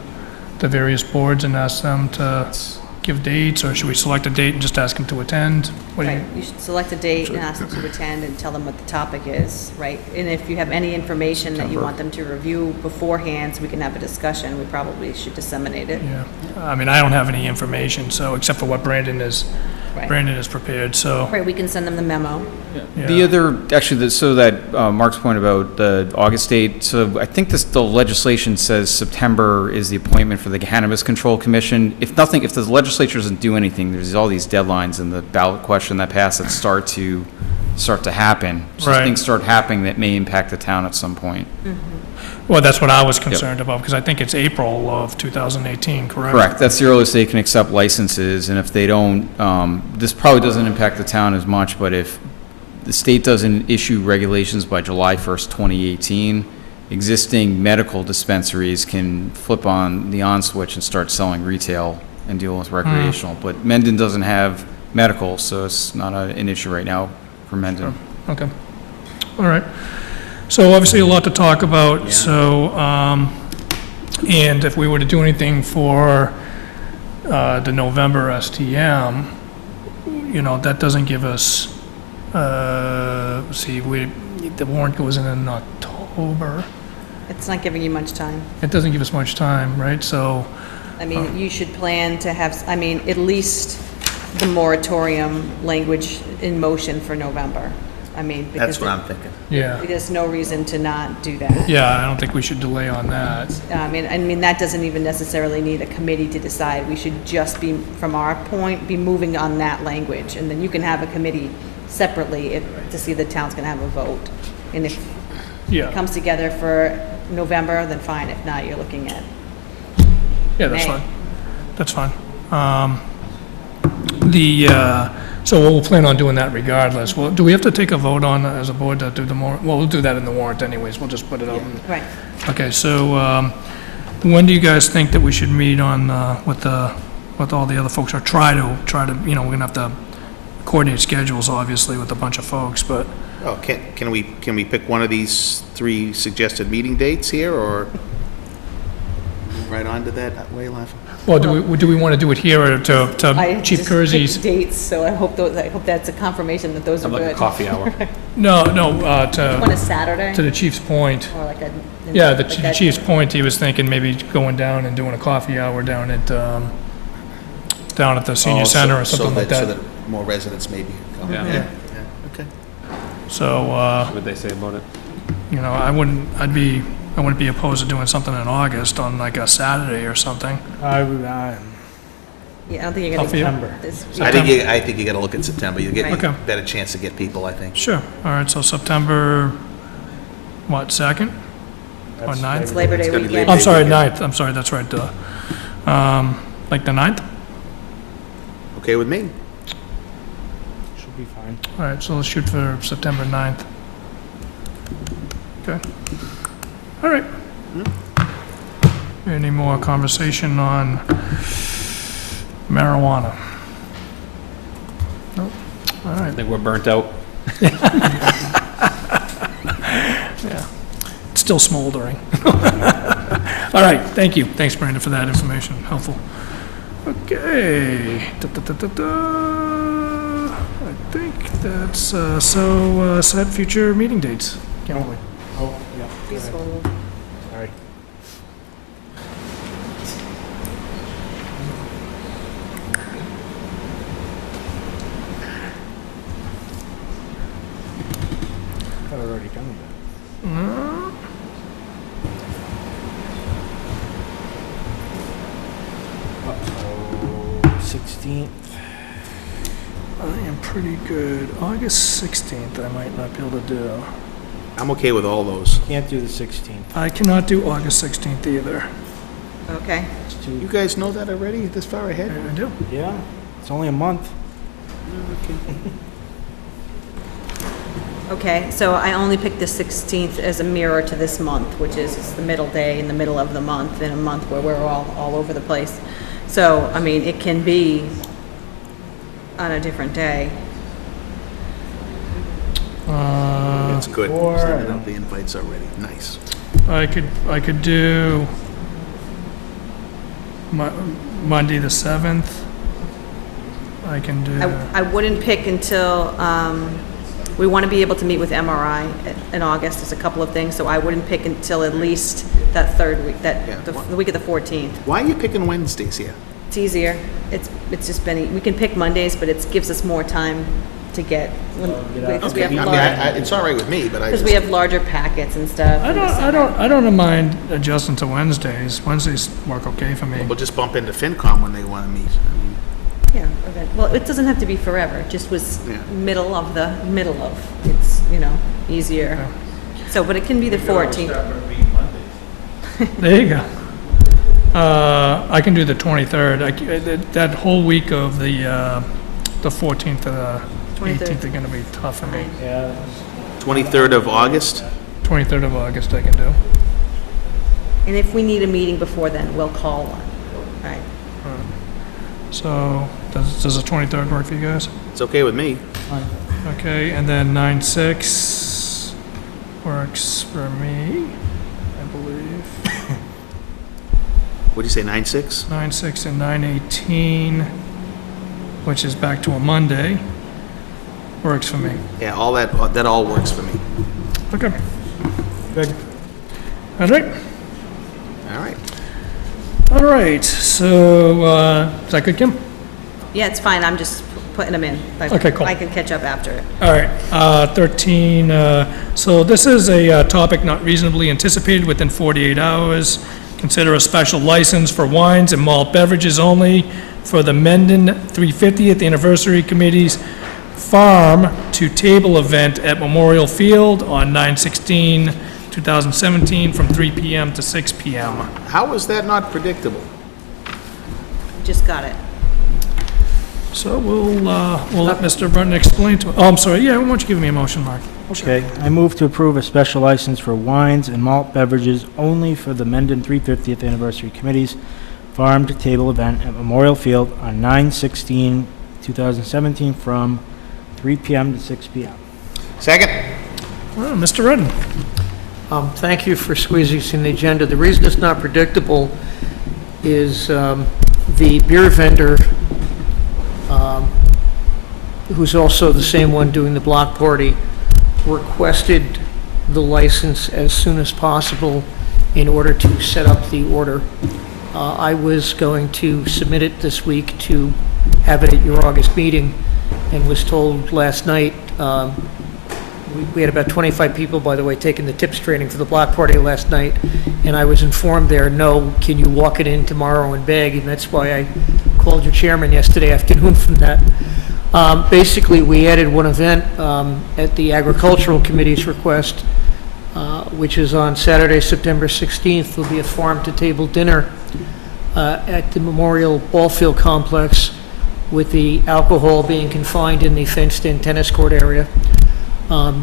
the various boards and ask them to give dates, or should we select a date and just ask them to attend? What do you? Right, you should select a date and ask them to attend and tell them what the topic is, right? And if you have any information that you want them to review beforehand, so we can have a discussion, we probably should disseminate it. Yeah, I mean, I don't have any information, so, except for what Brandon is prepared, so. Right, we can send them the memo. The other, actually, so that Mark's point about the August date, so I think the legislation says September is the appointment for the Cannabis Control Commission. If the legislature doesn't do anything, there's all these deadlines in the ballot question that passed that start to happen. So Right. things start happening that may impact the town at some point. Well, that's what I was concerned about, because I think it's April of 2018, correct? Correct, that's the earliest they can accept licenses, and if they don't, this probably doesn't impact the town as much, but if the state doesn't issue regulations by July 1st, 2018, existing medical dispensaries can flip on the on switch and start selling retail and deal with recreational. But Mendon doesn't have medical, so it's not an issue right now for Mendon. Okay, all right. So obviously a lot to talk about, so, and if we were to do anything for the November STM, that doesn't give us, the warrant goes in October. It's not giving you much time. It doesn't give us much time, right? So, I mean, you should plan to have, at least the moratorium language in motion for November. Because That's what I'm thinking. yeah, there's no reason to not do that. yeah, I don't think we should delay on that. That doesn't even necessarily need a committee to decide. We should just be, from our point, be moving on that language. And then you can have a committee separately to see the town's going to have a vote. And if Yeah. comes together for November, then fine. If not, you're looking at Yeah, that's May. fine. That's fine. So we'll plan on doing that regardless. Well, do we have to take a vote on, as a board, to do the warrant? Well, we'll do that in the warrant anyways. We'll just put it out. right. Okay, so when do you guys think that we should meet on, with all the other folks, or try to, you know, we're gonna have to coordinate schedules, obviously, with a bunch of folks, but, Oh, can we pick one of these 3 suggested meeting dates here, or move right on to that way, Laugh? well, do we want to do it here, or I to Chief just Kersey's? picked dates, so I hope that's a confirmation that those are Have like a good. coffee hour. No, One to is Saturday, the Chief's point. or like a. Yeah, like the Chief's point, he was thinking maybe going down and doing a coffee hour down at the senior center or something like So that. that more residents maybe come. Yeah. Yeah, okay. So, What would they say about it? you know, I wouldn't be opposed to doing something in August on like a Saturday or something. Yeah, I don't think you're Tough for you? gonna. this- I think you gotta look at September. You get Okay. a better chance to get people, I think. Sure, all right, so September, what, 2nd? Or 9th? It's Labor Day It's gonna be weekend. Labor I'm Day sorry, weekend. 9th, I'm sorry, that's right, like the 9th? Okay with me? Should be fine. All right, so let's shoot for September 9th. Okay. All right. Any more conversation on marijuana? Nope. All I right. think we're burnt out. It's still smoldering. All right, thank you. Thanks, Brandon, for that information. Helpful. Okay. I think that's, set future meeting dates. Can't wait. Oh, yeah. Please hold. Sorry. Thought I'd already done that. 16th. I am pretty good. August 16th, I might not be able to do. I'm okay with all those. Can't do the 16th. I cannot do August 16th either. Okay, It's You too, guys know that already, this far ahead? I do. yeah, it's only a month. okay, so I only picked the 16th as a mirror to this month, which is the middle day in the middle of the month, in a month where we're all over the place. So, I mean, it can be on a different day. That's good. Or- Sending out the invites already. Nice. I could do Monday the 7th. I can do, I wouldn't pick until, we want to be able to meet with MRI in August, there's a couple of things, so I wouldn't pick until at least that third week, Yeah. the week of the 14th. Why are you picking Wednesdays here? It's easier, it's just been, we can pick Mondays, but it gives us more time to get, because we Okay, have I mean, large, it's all right with me, but I because just... we have larger packets and stuff. I don't mind adjusting to Wednesdays. Wednesdays work okay for me. We'll just bump into FinCom when they want to meet. I mean, Yeah, okay. Well, it doesn't have to be forever, it just was Yeah. middle of, it's, easier. So, but it can be the 14th. There you go. I can do the 23rd. That whole week of the 14th to the 18th are gonna be tough for me. Yeah. 23rd of August? 23rd of August I can do. And if we need a meeting before then, we'll call one. All right. So, does the 23rd work for you guys? It's okay with me. Okay, and then 9/6 works for me, I believe. What'd you say, 9/6? 9/6 and 9/18, which is back to a Monday, works for me. Yeah, all that all works for me. Okay. Good. All right. All right. All right, so, is that good, Kim? Yeah, it's fine, I'm just putting them in. Okay, cool. I can catch up after it. All right, 13, so this is a topic not reasonably anticipated within 48 hours. Consider a special license for wines and malt beverages only for the Mendon 350th Anniversary Committee's Farm to Table event at Memorial Field on 9/16, 2017, from 3 PM to 6 PM. How is that not predictable? Just got it. So we'll let Mr. Brennan explain to, oh, I'm sorry, yeah, why don't you give me a motion, Mark? Okay, I move to approve a special license for wines and malt beverages only for the Mendon 350th Anniversary Committee's farm-to-table event at Memorial Field on 9/16/2017 from 3 PM to 6 PM. Second? Mr. Redden? Thank you for squeezing this in the agenda. The reason it's not predictable is the beer vendor, who's also the same one doing the block party, requested the license as soon as possible in order to set up the order. I was going to submit it this week to have it at your August meeting, and was told last night, we had about 25 people, by the way, taking the tips training for the block party last night, and I was informed there, no, can you walk it in tomorrow and bag? And that's why I called your chairman yesterday afternoon from that. Basically, we added one event at the Agricultural Committee's request, which is on Saturday, September 16th. There'll be a farm-to-table dinner at the Memorial Ball Field Complex, with the alcohol being confined in the fenced-in tennis court area.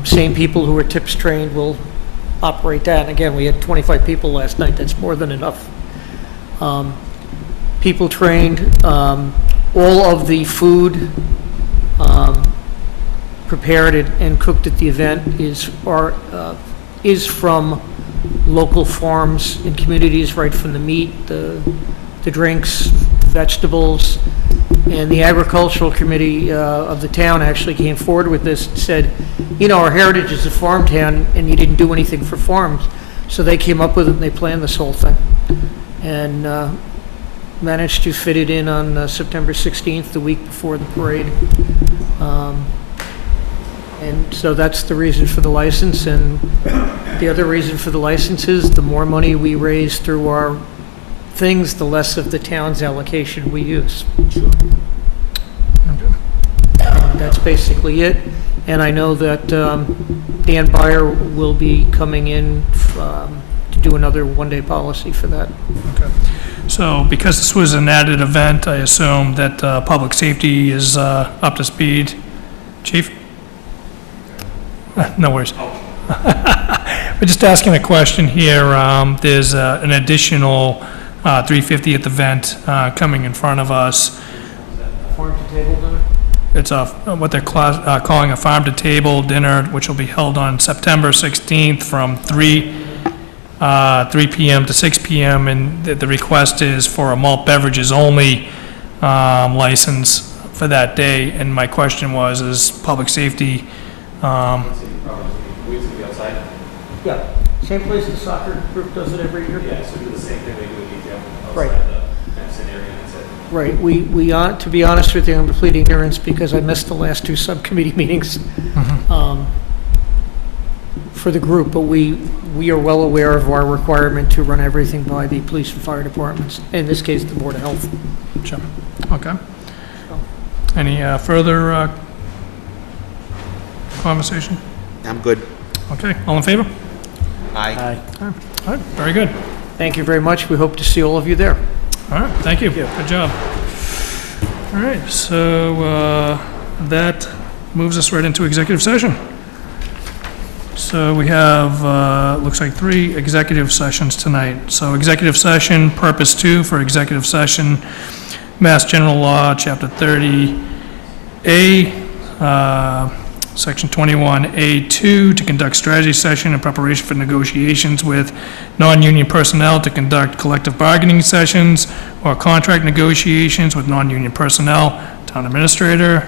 Same people who were tips trained will operate that. And again, we had 25 people last night. That's more than enough. People trained. All of the food prepared and cooked at the event is from local farms and communities, right from the meat, the drinks, vegetables. And the Agricultural Committee of the town actually came forward with this and said, you know, our heritage is a farm town, and you didn't do anything for farms. So they came up with it, and they planned this whole thing. And managed to fit it in on September 16th, the week before the parade. And so that's the reason for the license. And the other reason for the license is the more money we raise through our things, the less of the town's allocation we use. And that's basically it. And I know that Dan Byer will be coming in to do another one-day policy for that. Okay. So because this was an added event, I assume that public safety is up to speed. Chief? No worries. We're just asking a question here. There's an additional 350th event coming in front of us. Farm-to-table dinner? It's what they're calling a farm-to-table dinner, which will be held on September 16th from 3 p.m. to 6 p.m. And the request is for a malt beverages only license for that day. And my question was, is public safety? Yeah, same place the soccer group does it every year? Yeah, so we do the same thing we do with detail Right. outside the fenced area, and that's it. Right, we to be honest with you, I'm complete ignorance because I missed the last two subcommittee meetings for the group, but we are well aware of our requirement to run everything by the police and fire departments, in this case, the Board of Health. Sure. Okay. Any further conversation? I'm good. Okay, all in favor? Aye. All right, very good. Thank you very much, we hope to see all of you there. All right, thank you. Good job. All right, so that moves us right into executive session. So we have, looks like 3 executive sessions tonight. So executive session, purpose 2 for executive session, Mass General Law, Chapter 30A, Section 21A2, to conduct strategy session in preparation for negotiations with non-union personnel, to conduct collective bargaining sessions or contract negotiations with non-union personnel, town administrator.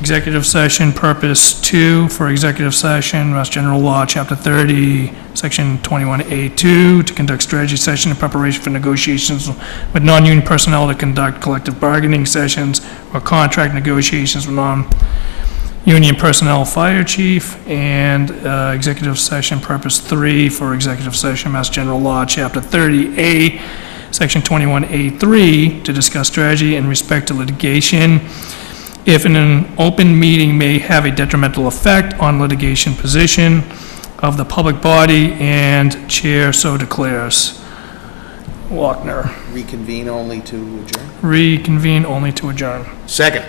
Executive session, purpose 2 for executive session, Mass General Law, Chapter 30, Section 21A2, to conduct strategy session in preparation for negotiations with non-union personnel, to conduct collective bargaining sessions or contract negotiations with non-union personnel, fire chief. And executive session, purpose 3 for executive session, Mass General Law, Chapter 30A, Section 21A3, to discuss strategy in respect to litigation, if in an open meeting may have a detrimental effect on litigation position, of the public body, and chair so declares. Lochner. Reconvene only to adjourn? Reconvene only to adjourn. Second.